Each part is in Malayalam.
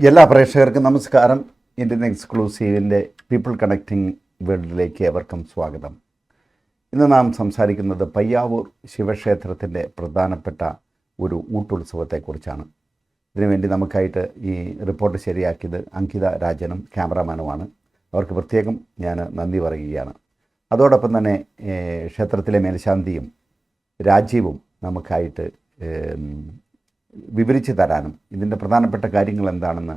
എല്ലാ പ്രേക്ഷകർക്കും നമസ്കാരം. ഇന്ത്യൻ എക്സ്ക്ലൂസീവിൻ്റെ പീപ്പിൾ കണക്റ്റിംഗ് വേൾഡിലേക്ക് ഏവർക്കും സ്വാഗതം. ഇന്ന് നാം സംസാരിക്കുന്നത് പയ്യാവൂർ ശിവക്ഷേത്രത്തിൻ്റെ പ്രധാനപ്പെട്ട ഒരു ഊട്ടുത്സവത്തെക്കുറിച്ചാണ്. ഇതിനുവേണ്ടി നമുക്കായിട്ട് ഈ റിപ്പോർട്ട് ശരിയാക്കിയത് അങ്കിത രാജനും ക്യാമറാമാനുമാണ്. അവർക്ക് പ്രത്യേകം ഞാൻ നന്ദി പറയുകയാണ്. അതോടൊപ്പം തന്നെ ക്ഷേത്രത്തിലെ മേൽശാന്തിയും രാജീവും നമുക്കായിട്ട് വിവരിച്ച് തരാനും ഇതിൻ്റെ പ്രധാനപ്പെട്ട കാര്യങ്ങൾ എന്താണെന്ന്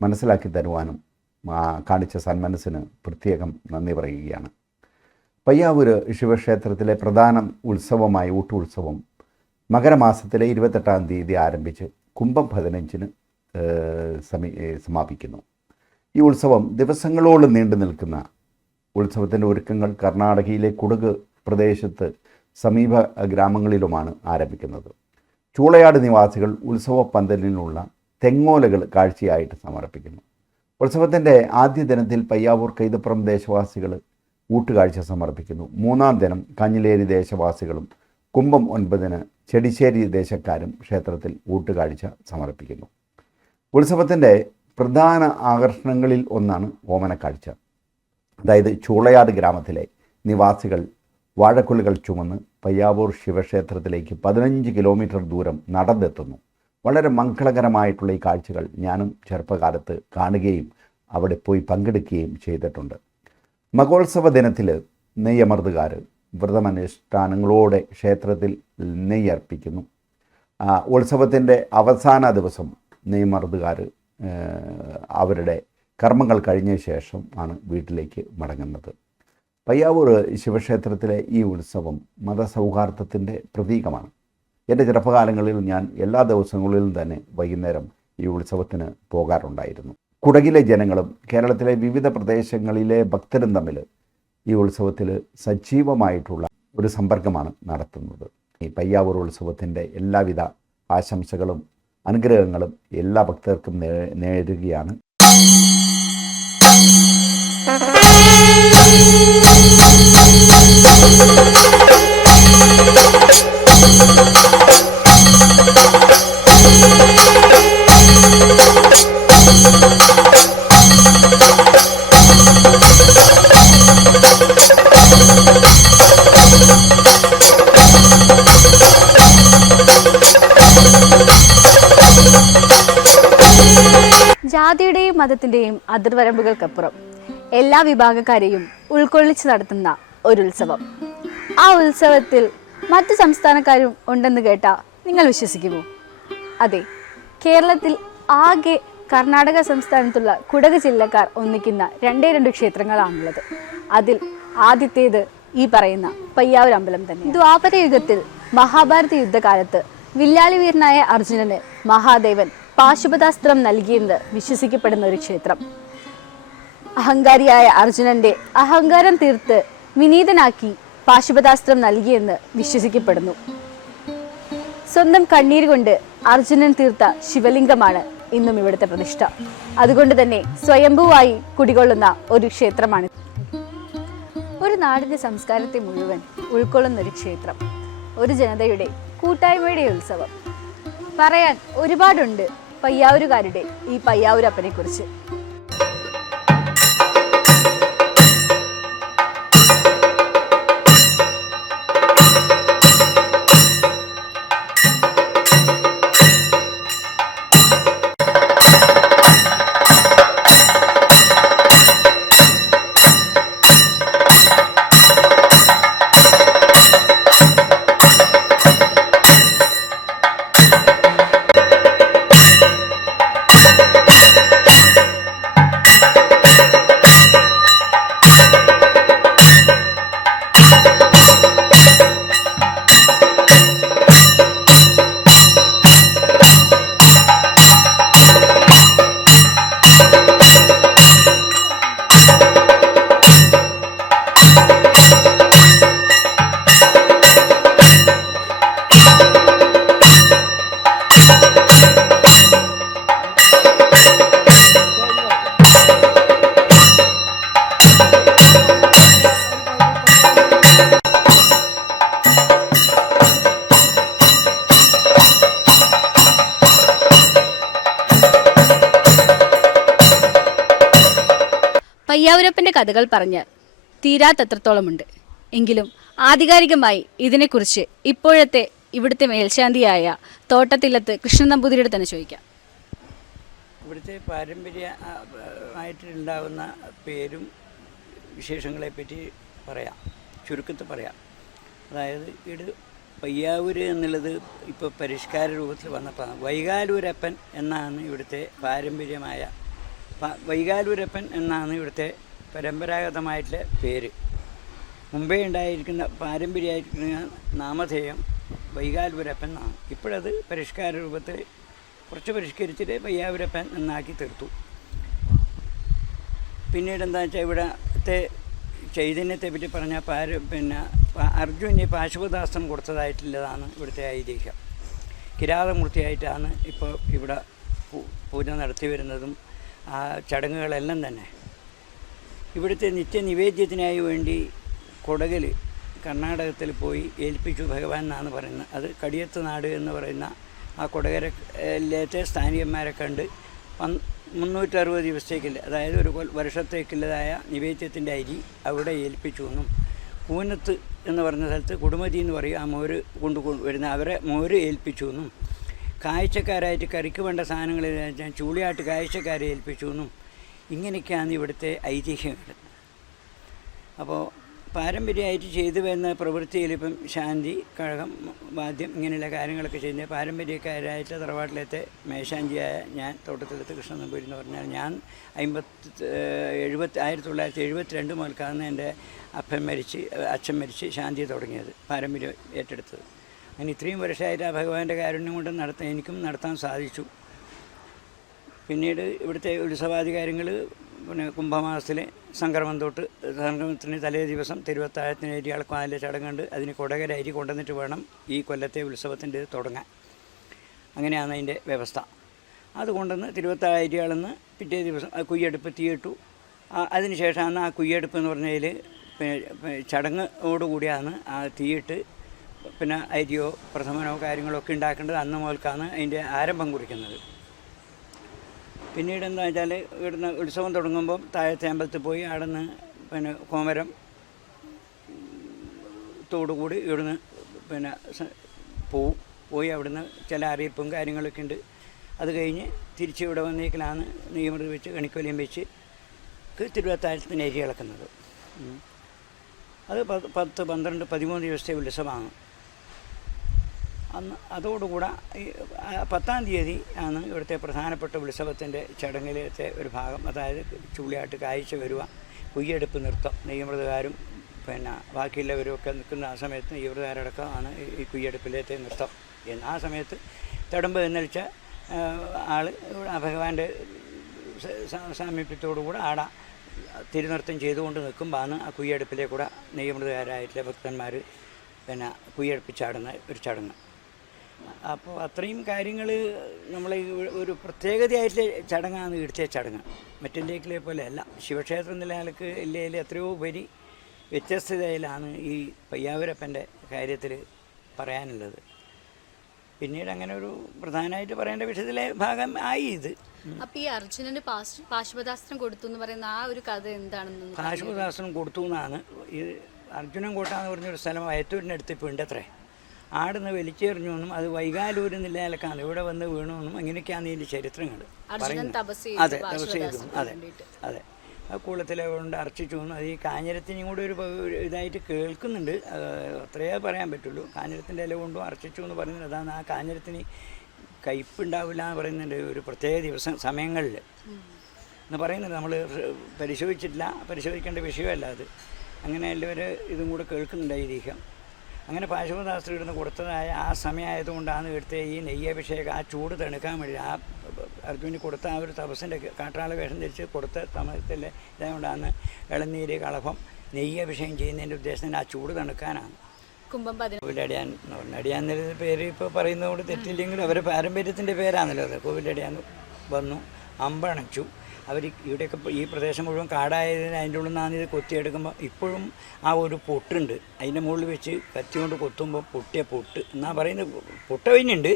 മനസ്സിലാക്കി തരുവാനും കാണിച്ച സന്മനസ്സിന് പ്രത്യേകം നന്ദി പറയുകയാണ്. പയ്യാവൂർ ശിവക്ഷേത്രത്തിലെ പ്രധാന ഉത്സവമായ ഊട്ടുത്സവം മകരമാസത്തിലെ 28-ാം തീയതി ആരംഭിച്ച് കുംഭം 15-ന് സമാപിക്കുന്നു. ഈ ഉത്സവം ദിവസങ്ങളോളം നീണ്ടു നിൽക്കുന്ന ഉത്സവത്തിൻ്റെ ഒരുക്കങ്ങൾ കർണാടകയിലെ കുടക് പ്രദേശത്ത് സമീപ ഗ്രാമങ്ങളിലുമാണ് ആരംഭിക്കുന്നത്. ചൂളയാട് നിവാസികൾ ഉത്സവ പന്തലിനുള്ള തെങ്ങോലകൾ കാഴ്ചയായിട്ട് സമർപ്പിക്കുന്നു. ഉത്സവത്തിൻ്റെ ആദ്യ ദിനത്തിൽ പയ്യാവൂർ കൈതപ്പുറം ദേശവാസികൾ ഊട്ടുകാഴ്ച സമർപ്പിക്കുന്നു. 3-ാം ദിനം കഞ്ഞിലേരി ദേശവാസികളും കുംഭം 9-ന് ചെടിശ്ശേരി ദേശക്കാരും ക്ഷേത്രത്തിൽ ഊട്ടുകാഴ്ച സമർപ്പിക്കുന്നു. ഉത്സവത്തിൻ്റെ പ്രധാന ആകർഷണങ്ങളിൽ ഒന്നാണ് ഓമനക്കാഴ്ച. അതായത് ചൂളയാട് ഗ്രാമത്തിലെ നിവാസികൾ വാഴക്കുലകൾ ചുമന്ന് പയ്യാവൂർ ശിവക്ഷേത്രത്തിലേക്ക് 15 കിലോമീറ്റർ ദൂരം നടന്നെത്തുന്നു. വളരെ മംഗളകരമായിട്ടുള്ള ഈ കാഴ്ചകൾ ഞാനും ചെറുപ്പകാലത്ത് കാണുകയും അവിടെ പോയി പങ്കെടുക്കുകയും ചെയ്തിട്ടുണ്ട്. മഹോത്സവ ദിനത്തിൽ നെയ്യമർദ്ദുകാർ വ്രതമനുഷ്ഠാനങ്ങളോടെ ക്ഷേത്രത്തിൽ നെയ്യർപ്പിക്കുന്നു. ഉത്സവത്തിൻ്റെ അവസാന ദിവസം നെയ്യമർദ്ദുകാർ അവരുടെ കർമ്മങ്ങൾ കഴിഞ്ഞ ശേഷം ആണ് വീട്ടിലേക്ക് മടങ്ങുന്നത്. പയ്യാവൂർ ശിവക്ഷേത്രത്തിലെ ഈ ഉത്സവം മതസൗഹാർദ്ദത്തിൻ്റെ പ്രതീകമാണ്. എൻ്റെ ചെറുപ്പകാലങ്ങളിൽ ഞാൻ എല്ലാ ദിവസങ്ങളിലും തന്നെ വൈകുന്നേരം ഈ ഉത്സവത്തിന് പോകാറുണ്ടായിരുന്നു. കുടകിലെ ജനങ്ങളും കേരളത്തിലെ വിവിധ പ്രദേശങ്ങളിലെ ഭക്തരും തമ്മിൽ ഈ ഉത്സവത്തിൽ സജീവമായിട്ടുള്ള ഒരു സമ്പർക്കമാണ് നടത്തുന്നത്. ഈ പയ്യാവൂർ ഉത്സവത്തിൻ്റെ എല്ലാവിധ ആശംസകളും അനുഗ്രഹങ്ങളും എല്ലാ ഭക്തർക്കും നേരുകയാണ്. ജാതിയുടെയും മതത്തിന്റെയും അതിർവരമ്പുകൾക്കപ്പുറം എല്ലാ വിഭാഗക്കാരെയും ഉൾക്കൊള്ളിച്ച് നടത്തുന്ന ഒരു ഉത്സവം. ആ ഉത്സവത്തിൽ മറ്റു സംസ്ഥാനക്കാരും ഉണ്ടെന്ന് കേട്ടാൽ നിങ്ങൾ വിശ്വസിക്കുമോ? അതെ, കേരളത്തിൽ ആകെ കർണാടക സംസ്ഥാനത്തുള്ള കുടക് ജില്ലക്കാർ ഒന്നിക്കുന്ന 2 ക്ഷേത്രങ്ങളാണുള്ളത്. അതിൽ ആദ്യത്തേത് ഈ പറയുന്ന പയ്യാവൂർ അമ്പലം തന്നെ. ദ്വാപര യുഗത്തിൽ മഹാഭാരത യുദ്ധകാലത്ത് വില്ലാളി വീരനായ അർജുനന് മഹാദേവൻ പാശുപതാസ്ത്രം നൽകിയെന്ന് വിശ്വസിക്കപ്പെടുന്ന ഒരു ക്ഷേത്രം. അഹങ്കാരിയായ അർജുനന്റെ അഹങ്കാരം തീർത്ത് വിനീതനാക്കി പാശുപതാസ്ത്രം നൽകിയെന്ന് വിശ്വസിക്കപ്പെടുന്നു. സ്വന്തം കണ്ണീര് കൊണ്ട് അർജുനൻ തീർത്ത ശിവലിംഗമാണ് ഇന്നും ഇവിടുത്തെ പ്രതിഷ്ഠ. അതുകൊണ്ട് തന്നെ സ്വയംഭൂവായി കുടികൊള്ളുന്ന ഒരു ക്ഷേത്രമാണ്. ഒരു നാടിന്റെ സംസ്കാരത്തെ മുഴുവൻ ഉൾക്കൊള്ളുന്ന ഒരു ക്ഷേത്രം, ഒരു ജനതയുടെ കൂട്ടായ്മയുടെ ഉത്സവം. പറയാൻ ഒരുപാടുണ്ട് പയ്യാവൂരുകാരുടെ ഈ പയ്യാവൂരപ്പനെ കുറിച്ച്. പയ്യാവൂരപ്പൻ്റെ കഥകൾ പറഞ്ഞ് തീരാത്തത്രത്തോളമുണ്ട്. എങ്കിലും ആധികാരികമായി ഇതിനെക്കുറിച്ച് ഇപ്പോഴത്തെ ഇവിടുത്തെ മേൽശാന്തിയായ തോട്ടത്തില്ലത്ത് കൃഷ്ണൻ നമ്പൂതിരിയുടെ തന്നെ ചോദിക്കാം. ഇവിടുത്തെ പാരമ്പര്യമായിട്ടുണ്ടാകുന്ന പേരും വിശേഷങ്ങളെപ്പറ്റി പറയാം, ചുരുക്കത്തിൽ പറയാം. അതായത് പയ്യാവൂര് എന്നുള്ളത് ഇപ്പോൾ പരിഷ്കാര രൂപത്തിൽ വന്നപ്പോൾ വൈകാലൂരപ്പൻ എന്നാണ് ഇവിടുത്തെ പാരമ്പര്യമായ വൈകാലൂരപ്പൻ എന്നാണ് ഇവിടുത്തെ പരമ്പരാഗതമായിട്ടുള്ള പേര്. മുമ്പേ ഉണ്ടായിരിക്കുന്ന പാരമ്പര്യമായിരിക്കുന്ന നാമധേയം വൈകാലൂരപ്പൻ എന്നാണ്. ഇപ്പോഴത് പരിഷ്കാര രൂപത്തിൽ കുറച്ച് പരിഷ്കരിച്ചിട്ട് പയ്യാവൂരപ്പൻ എന്നാക്കി തീർത്തു. പിന്നീട് എന്താ വെച്ചാൽ ഇവിടുത്തെ ചൈതന്യത്തെ പറ്റി പറഞ്ഞാൽ അർജുന് പാശുപതാസ്ത്രം കൊടുത്തതായിട്ടുള്ളതാണ് ഇവിടുത്തെ ഐതിഹ്യം. കിരാതമൂർത്തിയായിട്ടാണ് ഇപ്പോൾ ഇവിടെ പൂജ നടത്തി വരുന്നതും ആ ചടങ്ങുകളെല്ലാം തന്നെ. ഇവിടുത്തെ നിത്യനിവേദ്യത്തിനായി വേണ്ടി കൊടകൽ കർണാടകത്തിൽ പോയി ഏൽപ്പിച്ചു ഭഗവാൻ എന്നാണ് പറയുന്നത്. അത് കടിയത്ത് നാട് എന്ന് പറയുന്ന ആ കൊടകരയിലത്തെ സ്ഥാനികന്മാരെ കണ്ട് 360 ദിവസത്തേക്കില്ല, അതായത് ഒരു വർഷത്തേക്കുള്ളതായ നിവേദ്യത്തിൻ്റെ അരി അവിടെ ഏൽപ്പിച്ചു എന്നും, കൂനത്ത് എന്ന് പറഞ്ഞ സ്ഥലത്ത് കുടുമതി എന്ന് പറയും ആ മോര് വരുന്ന അവരെ മോര് ഏൽപ്പിച്ചു എന്നും, കാഴ്ചക്കാരായിട്ട് കറിക്ക് വേണ്ട സാധനങ്ങൾ ചൂളിയാട്ട് കാഴ്ചക്കാരെ ഏൽപ്പിച്ചു എന്നും, ഇങ്ങനെയൊക്കെയാണ് ഇവിടുത്തെ ഐതിഹ്യങ്ങൾ. അപ്പോൾ പാരമ്പര്യമായിട്ട് ചെയ്തു വരുന്ന പ്രവൃത്തിയിൽ ഇപ്പം ശാന്തി, കഴകം, വാദ്യം ഇങ്ങനെയുള്ള കാര്യങ്ങളൊക്കെ ചെയ്യുന്നത് പാരമ്പര്യക്കാരായിട്ട് തറവാട്ടിലത്തെ മേശാന്തിയായ ഞാൻ തോട്ടത്തിലത്തെ കൃഷ്ണൻ നമ്പൂരി എന്ന് പറഞ്ഞാൽ ഞാൻ 1972 മുതൽക്കാണ് എൻ്റെ അച്ഛൻ മരിച്ച് ശാന്തി തുടങ്ങിയത്, പാരമ്പര്യം ഏറ്റെടുത്തത്. അങ്ങനെ ഇത്രയും വർഷമായിട്ട് ആ ഭഗവാന്റെ കാരുണ്യം കൊണ്ട് എനിക്കും നടത്താൻ സാധിച്ചു. പിന്നീട് ഇവിടുത്തെ ഉത്സവാധികാരങ്ങൾ കുംഭമാസത്തിൽ സംക്രമത്തിന് തലേ ദിവസം തിരുവത്താഴത്തിന് അരി അളക്കാനുള്ള ചടങ്ങുണ്ട്. അതിന് കൊടകര അരി കൊണ്ടുവന്നിട്ട് വേണം ഈ കൊല്ലത്തെ ഉത്സവത്തിൻ്റെ തുടങ്ങാൻ. അങ്ങനെയാണ് അതിൻ്റെ വ്യവസ്ഥ. അതുകൊണ്ടുവന്ന് തിരുവത്താഴ അരി അളന്ന് പിറ്റേ ദിവസം കുയ്യെടുപ്പ് തീയിട്ടു. അതിന് ശേഷമാണ് ആ കുയ്യെടുപ്പ് എന്ന് പറഞ്ഞതിൽ ചടങ്ങോടുകൂടിയാണ് ആ തീയിട്ട് പിന്നെ അരിയോ പ്രഥമനോ കാര്യങ്ങളോ ഒക്കെ ഉണ്ടാക്കേണ്ടത്. അന്ന് മുതൽക്കാണ് അതിൻ്റെ ആരംഭം കുറിക്കുന്നത്. പിന്നീട് എന്താ വെച്ചാൽ ഇവിടുന്ന് ഉത്സവം തുടങ്ങുമ്പം താഴത്തെ അമ്പലത്തിൽ പോയി അവിടെ നിന്ന് കോമരം തോടുകൂടി ഇവിടുന്ന് പോയി അവിടുന്ന് ചില അറിയിപ്പും കാര്യങ്ങളൊക്കെ ഉണ്ട്. അത് കഴിഞ്ഞ് തിരിച്ച് ഇവിടെ വന്നേക്കലാണ് നെയ്യമൃത് വെച്ച് കണിക്കൊലിയും വെച്ച് തിരുവത്താഴത്തിന് അരി ഇളക്കുന്നത്. അത് 10, 12, 13 ദിവസത്തെ ഉത്സവമാണ്. അന്ന് അതോടുകൂടെ 10-ാം തീയതി ആണ് ഇവിടുത്തെ പ്രധാനപ്പെട്ട ഉത്സവത്തിൻ്റെ ചടങ്ങിലത്തെ ഒരു ഭാഗം. അതായത് ചൂളിയാട്ട് കാഴ്ച വരുക, കുയ്യെടുപ്പ് നൃത്തം, നെയ്യമൃതകാരും ബാക്കിയുള്ളവരും ഒക്കെ നിൽക്കുന്ന ആ സമയത്ത് നെയ്യമൃതകാരടക്കമാണ് ഈ കുയ്യെടുപ്പിലത്തെ നൃത്തം. ആ സമയത്ത് തടമ്പ് എന്നഴിച്ച ആൾ ഭഗവാന്റെ സാമീപ്യത്തോടുകൂടെ ആടെ തിരുനൃത്തം ചെയ്തുകൊണ്ട് നിൽക്കുമ്പോഴാണ് ആ കുയ്യെടുപ്പിലെ കൂടെ നെയ്യമൃതകാരായിട്ടുള്ള ഭക്തന്മാർ കുയ്യെടുപ്പിച്ചാടുന്ന ഒരു ചടങ്ങ്. അപ്പോൾ അത്രയും കാര്യങ്ങൾ നമ്മളെ ഒരു പ്രത്യേകതയായിട്ടുള്ള ചടങ്ങാണ് ഇവിടുത്തെ ചടങ്ങ്. മറ്റെന്തെങ്കിലെ പോലെ അല്ല. ശിവക്ഷേത്രം നിലനിൽക്ക് ഇല്ലയിൽ എത്രയോ ഉപരി വ്യത്യസ്തതയിലാണ് ഈ പയ്യാവൂരപ്പൻ്റെ കാര്യത്തിൽ പറയാനുള്ളത്. പിന്നീട് അങ്ങനെ ഒരു പ്രധാനമായിട്ട് പറയേണ്ട വിഷയത്തിലെ ഭാഗം ആയി ഇത്. അപ്പോൾ ഈ അർജുനന് പാശുപതാസ്ത്രം കൊടുത്തു എന്ന് പറയുന്ന ആ ഒരു കഥ എന്താണെന്ന്? പാശുപതാസ്ത്രം കൊടുത്തു എന്നാണ് ഈ അർജുനൻ കോട്ട എന്ന് പറഞ്ഞൊരു സ്ഥലം വയറ്റൂരിനടുത്ത് ഇപ്പോൾ ഉണ്ട് അത്രേ. ആടുന്ന് വലിച്ചെറിഞ്ഞു എന്നും അത് വൈകാലൂര് നിലയിലക്കാണ് ഇവിടെ വന്ന് വീണു എന്നും അങ്ങനെയൊക്കെയാണ് ഇതിൻ്റെ ചരിത്രങ്ങൾ പറയുന്നത്. അതെ, തപസ് ചെയ്തു. അതെ ആ കൂളത്തിലെ കൊണ്ട് അർച്ചിച്ചു എന്നും അത് ഈ കാഞ്ഞിരത്തിനും കൂടെ ഒരു ഇതായിട്ട് കേൾക്കുന്നുണ്ട്. അത്രയേ പറയാൻ പറ്റുള്ളൂ. കാഞ്ഞിരത്തിൻ്റെ ഇല കൊണ്ടും അർച്ചിച്ചു എന്ന് പറയുന്നത് അതാണ്. ആ കാഞ്ഞിരത്തിന് കയ്പുണ്ടാവില്ല എന്ന് പറയുന്നുണ്ട് ഒരു പ്രത്യേക സമയങ്ങളിൽ എന്ന് പറയുന്നുണ്ട്. നമ്മൾ പരിശോധിക്കേണ്ട വിഷയമല്ല അത്. അങ്ങനെ എല്ലാവരും ഇതും കൂടെ കേൾക്കുന്നുണ്ട് ഐതിഹ്യം. അങ്ങനെ പാശുപതാസ്ത്രം ഇടുന്ന് കൊടുത്തതായ ആ സമയമായതുകൊണ്ടാണ് ഇവിടുത്തെ ഈ നെയ്യഭിഷേകം ആ ചൂട് തണുക്കാൻ വേണ്ടി ആ അർജുന് കൊടുത്ത ആ ഒരു തപസ്സിൻ്റെ കാട്ടാള വേഷം ധരിച്ച് കൊടുത്ത സമയത്തിൽ ഇതായതുകൊണ്ടാണ് ഇളനീര്, കളഭം, നെയ്യഭിഷേകം ചെയ്യുന്നതിൻ്റെ ഉദ്ദേശം ആ ചൂട് തണുക്കാനാണ്. കോവിലടിയാൻ എന്ന് പറഞ്ഞു. അടിയാൻ എന്നൊരു പേര് ഇപ്പോൾ പറയുന്നതുകൊണ്ട് തെറ്റില്ലെങ്കിലും അവരുടെ പാരമ്പര്യത്തിൻ്റെ പേരാണല്ലോ അത്. കോവിലടിയാൻ വന്നു, അമ്പണച്ചു. അവർ ഇവിടെയൊക്കെ ഈ പ്രദേശം മുഴുവൻ കാടായതിന് അതിൻ്റെ ഉള്ളിൽ നിന്നാണ് ഇത് കൊത്തിയെടുക്കുമ്പോൾ ഇപ്പോഴും ആ ഒരു പൊട്ടുണ്ട്. അതിൻ്റെ മുകളിൽ വെച്ച് കത്തി കൊണ്ട് കൊത്തുമ്പോൾ പൊട്ടിയ പൊട്ട് എന്നാ പറയുന്നത്. പൊട്ട കഴിഞ്ഞുണ്ട്,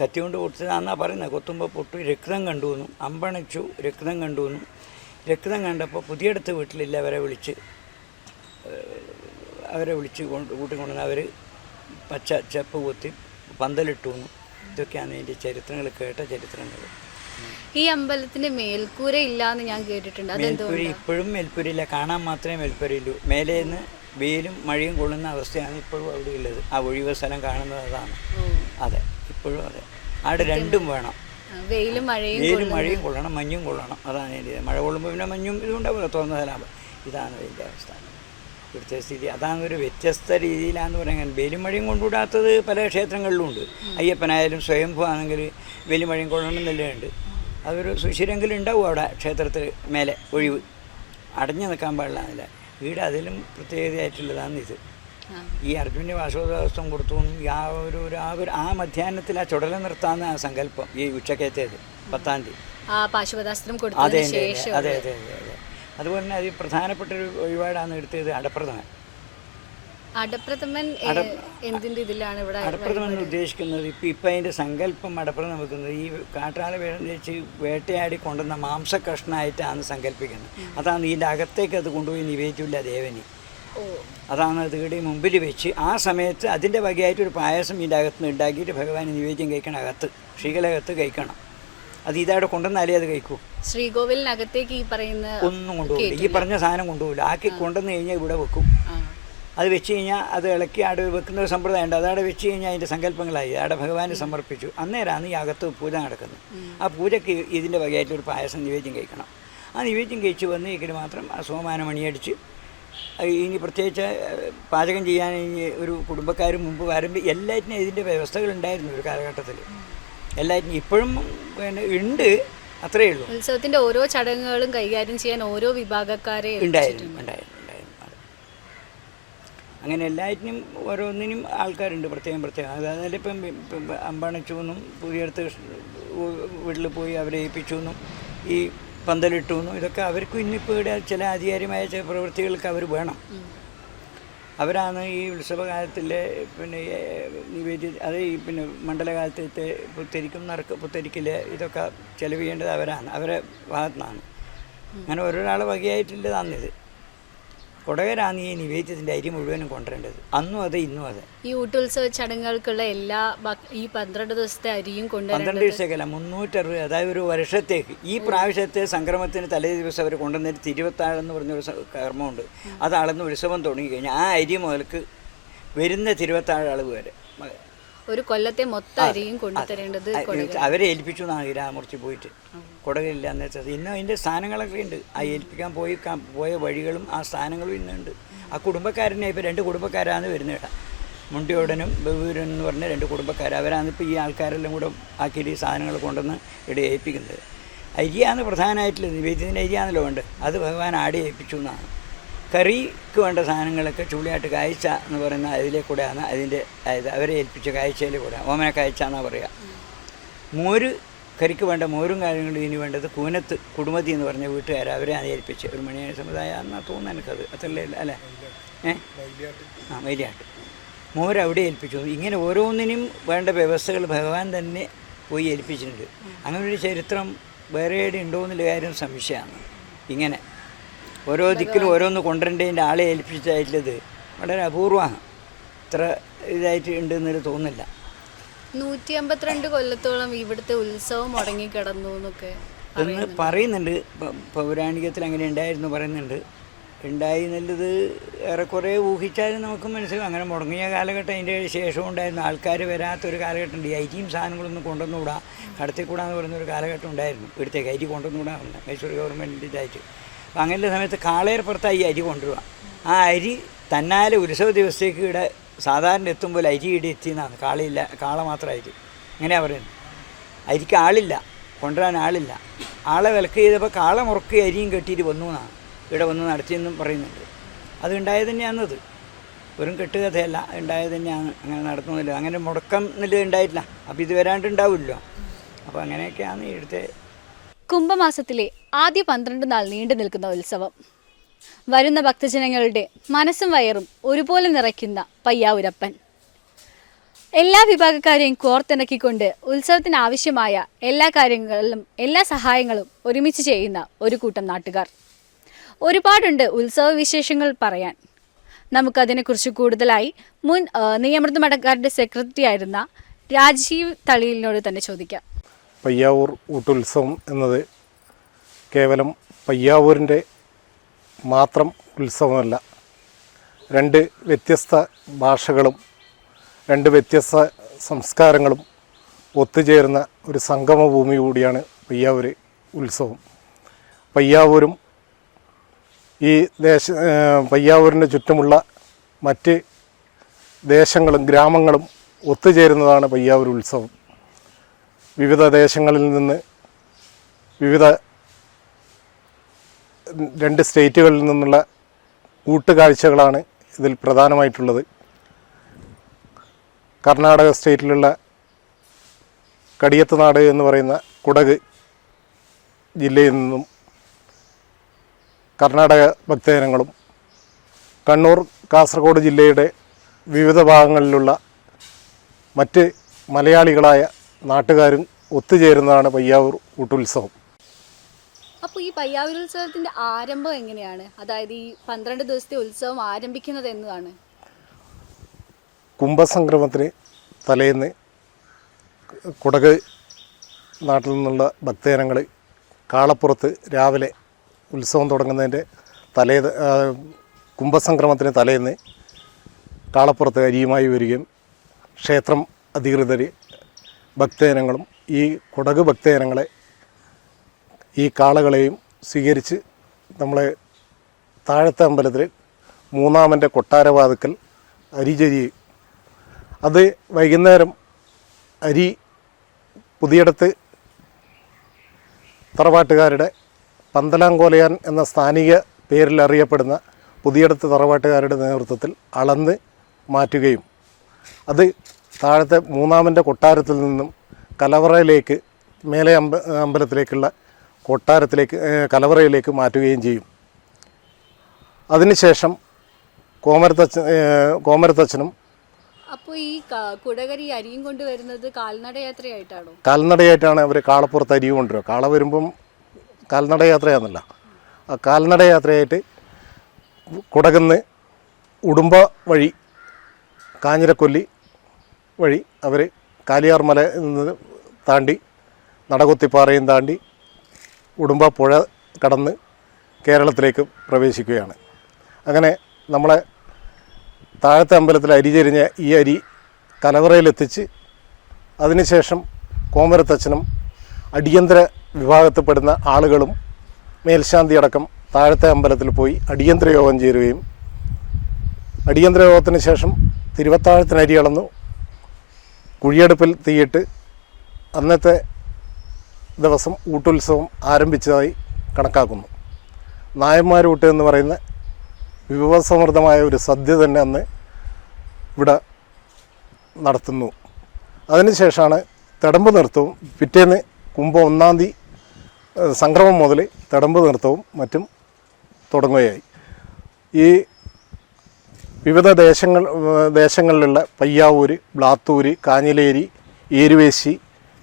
കത്തി കൊണ്ട് കൊത്തതാണെന്നാണ് പറയുന്നത്. കൊത്തുമ്പോൾ പൊട്ട് രക്തം കണ്ടുവെന്നും, അമ്പണച്ചു രക്തം കണ്ടുവെന്നും, രക്തം കണ്ടപ്പോൾ പുതിയടുത്ത് വീട്ടിലില്ല അവരെ വിളിച്ച് കൂട്ടിക്കൊണ്ടുവന്ന് അവർ പച്ച ചെപ്പ് കുത്തി പന്തലിട്ടു. ഇതൊക്കെയാണ് ഇതിൻ്റെ ചരിത്രങ്ങൾ, കേട്ട ചരിത്രങ്ങൾ. ഈ അമ്പലത്തിന്റെ മേൽക്കൂര ഇല്ല എന്ന് ഞാൻ കേട്ടിട്ടുണ്ട്. മേൽപ്പുരി ഇപ്പോഴും മേൽപ്പുരിയില്ല, കാണാൻ മാത്രമേ മേൽപ്പുരയുള്ളൂ. മേലെ നിന്ന് വെയിലും മഴയും കൊള്ളുന്ന അവസ്ഥയാണ് ഇപ്പോഴും അവിടെ ഉള്ളത്. ആ ഒഴിവ് സ്ഥലം കാണുന്നത് അതാണ്. അതെ, ഇപ്പോഴും അതെ. അവിടെ രണ്ടും വേണം, വെയിലും മഴയും കൊള്ളണം, മഞ്ഞും കൊള്ളണം. അതാണ് എൻ്റെ. മഴ കൊള്ളുമ്പോൾ പിന്നെ മഞ്ഞും ഇതുണ്ടാവില്ല, തുറന്ന സ്ഥലമാകുമ്പോൾ. ഇതാണ് അതിൻ്റെ അവസ്ഥ, ഇവിടുത്തെ സ്ഥിതി. അതാണ് ഒരു വ്യത്യസ്ത രീതിയിലാണെന്ന് പറയാൻ. വെയിലും മഴയും കൊണ്ടുവിടാത്തത് പല ക്ഷേത്രങ്ങളിലും ഉണ്ട്. അയ്യപ്പനായാലും സ്വയംഭൂ ആണെങ്കിൽ വെയിലും മഴയും കൊള്ളണം എന്നെല്ലാം ഉണ്ട്. അതൊരു സുശീലെങ്കിലും ഉണ്ടാവും അവിടെ ക്ഷേത്രത്തിൽ മേലെ ഒഴിവ്, അടഞ്ഞു നിൽക്കാൻ പാടില്ല എന്നില്ല. വീട് അതിലും പ്രത്യേകതയായിട്ടുള്ളതാണ് ഇത്. ഈ അർജുൻ്റെ വാസോദാവസ്ഥം കൊടുത്തു ആ മധ്യാഹ്നത്തിൽ ആ ചുടല നിർത്താന്ന് ആ സങ്കല്പം, ഈ ഉച്ചക്കത്തേത് 10-ാം തീയതി. അതെ അതെ അതെ അതെ അതെ. അതുപോലെ തന്നെ അത് പ്രധാനപ്പെട്ടൊരു വഴിപാടാണ് എടുത്തത് അടപ്രഥമൻ. അടപ്രഥമൻ എന്തിൻ്റെ ഇതിലാണ് ഇവിടെ അടപ്രഥമൻ ഉദ്ദേശിക്കുന്നത്? ഇപ്പം അതിൻ്റെ സങ്കല്പം അടപ്രഥമൻ വെക്കുന്നത് ഈ കാട്ടാള വെച്ച് വേട്ടയാടി കൊണ്ടുവന്ന മാംസകഷ്ണമായിട്ടാണ് സങ്കല്പിക്കുന്നത്. അതാണ് ഇതിൻ്റെ അകത്തേക്ക് അത് കൊണ്ടുപോയി നിവേദിച്ചില്ല ദേവന്. അതാണ് അത് ഇവിടെ മുമ്പിൽ വെച്ച് ആ സമയത്ത് അതിൻ്റെ വകയായിട്ട് ഒരു പായസം ഇതിൻ്റെ അകത്ത് നിന്ന് ഉണ്ടാക്കിയിട്ട് ഭഗവാന് നിവേദ്യം കഴിക്കണം. അകത്ത് ശ്രീകലകത്ത് കഴിക്കണം. അത് ഇതവിടെ കൊണ്ടുവന്നാലേ അത് കഴിക്കൂ. ശ്രീകോവിലിനകത്തേക്ക് ഈ പറയുന്ന ഒന്നും കൊണ്ടുപോകില്ല, ഈ പറഞ്ഞ സാധനം കൊണ്ടുപോകില്ല. ആക്കി കൊണ്ടുവന്ന് കഴിഞ്ഞാൽ ഇവിടെ വെക്കും. അത് വെച്ച് കഴിഞ്ഞാൽ അത് ഇളക്കി അവിടെ വെക്കുന്ന ഒരു സമ്പ്രദായം ഉണ്ട്. അതവിടെ വെച്ച് കഴിഞ്ഞാൽ അതിൻ്റെ സങ്കല്പങ്ങളായി അവിടെ ഭഗവാന് സമർപ്പിച്ചു. അന്നേരമാണ് ഈ അകത്ത് പൂജ നടക്കുന്നത്. ആ പൂജയ്ക്ക് ഇതിൻ്റെ വകയായിട്ടൊരു പായസം നിവേദ്യം കഴിക്കണം. ആ നിവേദ്യം കഴിച്ച് വന്ന് എങ്കിൽ മാത്രം ആ സോമാന മണിയടിച്ച് ഇനി പ്രത്യേകിച്ച് പാചകം ചെയ്യാൻ ഇനി ഒരു കുടുംബക്കാർ മുമ്പ് വരുമ്പോൾ എല്ലാറ്റിനും ഇതിൻ്റെ വ്യവസ്ഥകളുണ്ടായിരുന്നു ഒരു കാലഘട്ടത്തിൽ. എല്ലാറ്റിനും ഇപ്പോഴും പിന്നെ ഉണ്ട്, അത്രയേ ഉള്ളൂ. ഉത്സവത്തിൻ്റെ ഓരോ ചടങ്ങുകളും കൈകാര്യം ചെയ്യാൻ ഓരോ വിഭാഗക്കാരെ ഉണ്ടായിരുന്നു. അങ്ങനെ എല്ലാറ്റിനും ഓരോന്നിനും ആൾക്കാരുണ്ട് പ്രത്യേകം. അതായത് ഇപ്പം അമ്പണച്ചു എന്നും പുതിയടുത്ത് വീട്ടിൽ പോയി അവരെ ഏൽപ്പിച്ചു എന്നും ഈ പന്തലിട്ടു എന്നും ഇതൊക്കെ അവർക്കും ഇന്നിപ്പോൾ ഇവിടെ ചില ആധികാരികമായ ചില പ്രവൃത്തികൾക്ക് അവർ വേണം. അവരാണ് ഈ ഉത്സവകാലത്തിലെ പിന്നെ അത് ഈ പിന്നെ മണ്ഡലകാലത്തെ പുത്തരിക്കൽ ഇതൊക്കെ ചെലവ് ചെയ്യേണ്ടത് അവരാണ്, അവരെ ഭാഗത്തുനിന്നാണ്. അങ്ങനെ ഓരോരാളെ വകയായിട്ടുള്ളതാണിത്. കൊടകരാണ് ഈ നിവേദ്യത്തിൻ്റെ അരി മുഴുവനും കൊണ്ടുവരേണ്ടത്. അന്നും അതെ ഇന്നും അതെ. ഈ ഊട്ടുത്സവ ചടങ്ങുകൾക്കുള്ള എല്ലാ ഈ 12 ദിവസത്തെ അരിയും 12 ദിവസത്തേക്കല്ല, 360, അതായത് ഒരു വർഷത്തേക്ക്. ഈ പ്രാവശ്യത്തെ സംക്രമത്തിന് തലേ ദിവസം അവർ കൊണ്ടുവന്നിട്ട് തിരുവത്താഴെന്ന് പറഞ്ഞൊരു കർമ്മമുണ്ട്. അത് അളന്ന് ഉത്സവം തുടങ്ങിക്കഴിഞ്ഞാൽ ആ അരി മുതൽക്ക് വരുന്ന തിരുവത്താഴ അളവ് വരെ ഒരു കൊല്ലത്തെ മൊത്തം അരിയും കൊണ്ടുതരേണ്ടത് അവരെ ഏൽപ്പിച്ചു എന്നാണ് ഗിരാമൂർത്തി പോയിട്ട്. കൊടകില്ല എന്ന് വെച്ചാൽ ഇന്നും അതിൻ്റെ സ്ഥാനങ്ങളൊക്കെ ഉണ്ട്. ആ ഏൽപ്പിക്കാൻ പോയ വഴികളും ആ സ്ഥാനങ്ങളും ഇന്നുണ്ട്. ആ കുടുംബക്കാരനെ ഇപ്പോൾ 2 കുടുംബക്കാരാണ് വരുന്നത് ഇവിടെ. മുണ്ടിയോടനും ബഹൂരൻ എന്ന് പറഞ്ഞ 2 കുടുംബക്കാർ. അവരാണ് ഇപ്പോൾ ഈ ആൾക്കാരെല്ലാം കൂടെ ആക്കിയിട്ട് ഈ സാധനങ്ങൾ കൊണ്ടുവന്ന് ഇവിടെ ഏൽപ്പിക്കുന്നത്. അരിയാണ് പ്രധാനമായിട്ടുള്ളത്. നിവേദ്യത്തിൻ്റെ അരിയാണല്ലോ വേണ്ടത്. അത് ഭഗവാൻ ആടെ ഏൽപ്പിച്ചു എന്നാണ്. കറിക്ക് വേണ്ട സാധനങ്ങളൊക്കെ ചുള്ളിയായിട്ട് കാഴ്ച എന്ന് പറയുന്ന അതിലെ കൂടെയാണ് അതിൻ്റെ അവരെ ഏൽപ്പിച്ച കാഴ്ചയിൽ കൂടെ ഓമന കാഴ്ച എന്നാണ് പറയുക. മോര് കറിക്ക് വേണ്ട മോരും കാര്യങ്ങളും ഇനി വേണ്ടത് കൂനത്ത് കുടുംബത്തി എന്ന് പറഞ്ഞ വീട്ടുകാർ അവരെയാണ് ഏൽപ്പിച്ച്. ഒരു മണിയായ സമുദായം എന്നാണ് തോന്നുന്നു എനിക്കത്. അത്രല്ലേ അല്ലേ? മൈലിയാട്ട് മോര് അവിടെ ഏൽപ്പിച്ചു. ഇങ്ങനെ ഓരോന്നിനും വേണ്ട വ്യവസ്ഥകൾ ഭഗവാൻ തന്നെ പോയി ഏൽപ്പിച്ചിട്ടുണ്ട്. അങ്ങനെ ഒരു ചരിത്രം വേറെ എവിടെ ഉണ്ടോ എന്നുള്ള കാര്യം സംശയമാണ്. ഇങ്ങനെ ഓരോ ദിക്കിലും ഓരോന്ന് കൊണ്ടുവരേണ്ടതിൻ്റെ ആളെ ഏൽപ്പിച്ചതായിട്ടുള്ളത് വളരെ അപൂർവമാണ്. ഇത്ര ഇതായിട്ട് ഉണ്ടെന്നൊരു തോന്നുന്നില്ല. 152 കൊല്ലത്തോളം ഇവിടുത്തെ ഉത്സവം മുടങ്ങിക്കിടന്നു എന്നൊക്കെ എന്ന് പറയുന്നുണ്ട്. പൗരാണികത്തിൽ അങ്ങനെ ഉണ്ടായിരുന്നു പറയുന്നുണ്ട്. ഉണ്ടായി എന്നുള്ളത് ഏറെക്കുറെ ഊഹിച്ചാലും നമുക്ക് മനസ്സിലാവും. അങ്ങനെ മുടങ്ങിയ കാലഘട്ടം അതിൻ്റെ ശേഷവും ഉണ്ടായിരുന്നു. ആൾക്കാർ വരാത്തൊരു കാലഘട്ടം ഉണ്ട്. ഈ അരിയും സാധനങ്ങളൊന്നും കൊണ്ടുവന്നുകൂടാ, കടത്തിക്കൂടാന്ന് പറയുന്നൊരു കാലഘട്ടം ഉണ്ടായിരുന്നു. ഇവിടുത്തേക്ക് അരി കൊണ്ടുവന്നുകൂടാ പറഞ്ഞു മൈസൂർ ഗവൺമെൻറ്റിൻ്റെ ഇതായിട്ട്. അപ്പം അങ്ങനെയുള്ള സമയത്ത് കാളയർപ്പുറത്താണ് ഈ അരി കൊണ്ടുവരിക. ആ അരി തന്നാലെ ഉത്സവ ദിവസത്തേക്ക് ഇവിടെ സാധാരണ എത്തുമ്പോൾ അരി ഇവിടെ എത്തിയെന്നാണ്. കാളയില്ല, കാള മാത്രമായിട്ട് അങ്ങനെയാണ് പറയുന്നത്. അരിക്ക് ആളില്ല, കൊണ്ടുവരാൻ ആളില്ല. ആളെ വിലക്ക് ചെയ്തപ്പോൾ കാള മുറുക്കി അരിയും കെട്ടിയിട്ട് വന്നു എന്നാണ് ഇവിടെ വന്ന് നടത്തിയെന്നും പറയുന്നുണ്ട്. അത് ഉണ്ടായത് തന്നെയാണത്, വെറും കെട്ടുകഥയല്ല, ഉണ്ടായത് തന്നെയാണ്. അങ്ങനെ നടത്തുന്നില്ല, അങ്ങനെ മുടക്കം എന്നുള്ളത് ഉണ്ടായിട്ടില്ല. അപ്പോൾ ഇത് വരാണ്ടുണ്ടാവില്ലോ. അപ്പോൾ അങ്ങനെയൊക്കെയാണ് ഇവിടുത്തെ കുംഭമാസത്തിലെ ആദ്യ 12 നാൾ നീണ്ടു നിൽക്കുന്ന ഉത്സവം. വരുന്ന ഭക്തജനങ്ങളുടെ മനസ്സും വയറും ഒരുപോലെ നിറയ്ക്കുന്ന പയ്യാവൂരപ്പൻ. എല്ലാ വിഭാഗക്കാരെയും കോർത്തിണക്കിക്കൊണ്ട് ഉത്സവത്തിന് ആവശ്യമായ എല്ലാ കാര്യങ്ങളിലും എല്ലാ സഹായങ്ങളും ഒരുമിച്ച് ചെയ്യുന്ന ഒരു കൂട്ടം നാട്ടുകാർ. ഒരുപാടുണ്ട് ഉത്സവ വിശേഷങ്ങൾ പറയാൻ. നമുക്കതിനെക്കുറിച്ച് കൂടുതലായി മുൻ നെയ്യമൃത് മഠക്കാരുടെ സെക്രട്ടറി ആയിരുന്ന രാജീവ് തളിയിലിനോട് തന്നെ ചോദിക്കാം. പയ്യാവൂർ ഊട്ടുത്സവം എന്നത് കേവലം പയ്യാവൂരിൻ്റെ മാത്രം ഉത്സവമല്ല. 2 വ്യത്യസ്ത ഭാഷകളും 2 വ്യത്യസ്ത സംസ്കാരങ്ങളും ഒത്തുചേരുന്ന ഒരു സംഗമഭൂമി കൂടിയാണ് പയ്യാവൂർ ഉത്സവം. പയ്യാവൂരും ഈ പയ്യാവൂരിന് ചുറ്റുമുള്ള മറ്റ് ദേശങ്ങളും ഗ്രാമങ്ങളും ഒത്തുചേരുന്നതാണ് പയ്യാവൂർ ഉത്സവം. വിവിധ ദേശങ്ങളിൽ നിന്ന് വിവിധ 2 സ്റ്റേറ്റുകളിൽ നിന്നുള്ള കൂട്ടുകാഴ്ചകളാണ് ഇതിൽ പ്രധാനമായിട്ടുള്ളത്. കർണാടക സ്റ്റേറ്റിലുള്ള കടിയത്തുനാട് എന്ന് പറയുന്ന കുടക് ജില്ലയിൽ നിന്നും കർണാടക ഭക്തജനങ്ങളും കണ്ണൂർ കാസർഗോഡ് ജില്ലയുടെ വിവിധ ഭാഗങ്ങളിലുള്ള മറ്റ് മലയാളികളായ നാട്ടുകാരും ഒത്തുചേരുന്നതാണ് പയ്യാവൂർ ഊട്ടുത്സവം. അപ്പോൾ ഈ പയ്യാവൂർ ഉത്സവത്തിൻ്റെ ആരംഭം എങ്ങനെയാണ്? അതായത് ഈ 12 ദിവസത്തെ ഉത്സവം ആരംഭിക്കുന്നത് എന്നതാണ്? കുംഭസംക്രമത്തിന് തലേന്ന് കുടക് നാട്ടിൽ നിന്നുള്ള ഭക്തജനങ്ങൾ കാളപ്പുറത്ത് രാവിലെ ഉത്സവം തുടങ്ങുന്നതിൻ്റെ കുംഭസംക്രമത്തിന് തലേന്ന് കാളപ്പുറത്ത് അരിയുമായി വരികയും ക്ഷേത്രം അധികൃതർ ഭക്തജനങ്ങളും ഈ കുടക് ഭക്തജനങ്ങളെ ഈ കാളകളെയും സ്വീകരിച്ച് നമ്മളെ താഴത്തെ അമ്പലത്തിൽ 3-ാമൻ്റെ കൊട്ടാരവാതുക്കൽ അരിചരിയും. അത് വൈകുന്നേരം അരി പുതിയടത്ത് തറവാട്ടുകാരുടെ പന്തലാങ്കോലയാൻ എന്ന സ്ഥാനിക പേരിൽ അറിയപ്പെടുന്ന പുതിയടത്ത് തറവാട്ടുകാരുടെ നേതൃത്വത്തിൽ അളന്ന് മാറ്റുകയും അത് താഴത്തെ 3-ാമൻ്റെ കൊട്ടാരത്തിൽ നിന്നും കലവറയിലേക്ക് മേലെ അമ്പലത്തിലേക്കുള്ള കലവറയിലേക്ക് മാറ്റുകയും ചെയ്യും. അതിനുശേഷം കോമരത്തച്ഛനും. അപ്പോൾ ഈ കുടകരി അരിയും കൊണ്ടുവരുന്നത് കാൽനടയാത്രയായിട്ടാണോ? കാൽനടയായിട്ടാണ് അവർ കാളപ്പുറത്ത് അരി കൊണ്ടുവരിക. കാള വരുമ്പം കാൽനടയാത്രയാണെന്നല്ല, ആ കാൽനടയാത്രയായിട്ട് കുടകുന്ന് ഉടുമ്പ വഴി കാഞ്ഞിരക്കൊല്ലി വഴി അവർ കാലിയാർ മല നിന്ന് താണ്ടി നടകൊത്തിപ്പാറയും താണ്ടി ഉടുമ്പ പുഴ കടന്ന് കേരളത്തിലേക്ക് പ്രവേശിക്കുകയാണ്. അങ്ങനെ നമ്മളെ താഴത്തെ അമ്പലത്തിൽ അരി ചെരിഞ്ഞ ഈ അരി കലവറയിലെത്തിച്ച് അതിനുശേഷം കോമരത്തച്ഛനും അടിയന്തര വിഭാഗത്തിൽപ്പെടുന്ന ആളുകളും മേൽശാന്തി അടക്കം താഴത്തെ അമ്പലത്തിൽ പോയി അടിയന്തര യോഗം ചേരുകയും അടിയന്തര യോഗത്തിന് ശേഷം തിരുവത്താഴത്തിന് അരി അളന്നു കുഴിയടുപ്പിൽ തീയിട്ട് അന്നത്തെ ദിവസം ഊട്ടുത്സവം ആരംഭിച്ചതായി കണക്കാക്കുന്നു. നായന്മാരൂട്ട് എന്ന് പറയുന്ന വിഭവസമൃദ്ധമായ ഒരു സദ്യ തന്നെ അന്ന് ഇവിടെ നടത്തുന്നു. അതിനുശേഷമാണ് തിടമ്പ് നൃത്തവും. പിറ്റേന്ന് കുംഭം 1-ാം തീയതി സംക്രമം മുതൽ തിടമ്പ് നൃത്തവും മറ്റും തുടങ്ങുകയായി. ഈ വിവിധ ദേശങ്ങളിലുള്ള പയ്യാവൂർ, ബ്ലാത്തൂര്, കാഞ്ഞിലേരി, ഏരുവേശി,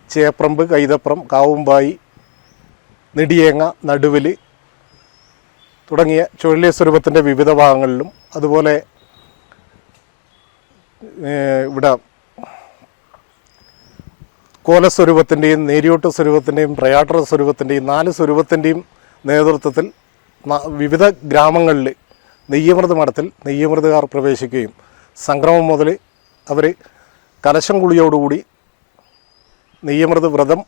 ചേപ്രമ്പ്, കൈതപ്രം, കാവുമ്പായി, നെടിയേങ്ങ, നടുവിൽ തുടങ്ങിയ ചുഴലിയ സ്വരൂപത്തിൻ്റെ വിവിധ ഭാഗങ്ങളിലും അതുപോലെ ഇവിടെ കോലസ്വരൂപത്തിൻ്റെയും നേരിയോട്ട് സ്വരൂപത്തിൻ്റെയും പ്രയാട്ട സ്വരൂപത്തിൻ്റെയും 4 സ്വരൂപത്തിൻ്റെയും നേതൃത്വത്തിൽ വിവിധ ഗ്രാമങ്ങളിൽ നെയ്യമൃത് മഠത്തിൽ നെയ്യമൃതുകാർ പ്രവേശിക്കുകയും സംക്രമം മുതൽ അവർ കലശം കുളിയോടുകൂടി നെയ്യമൃത് വ്രതം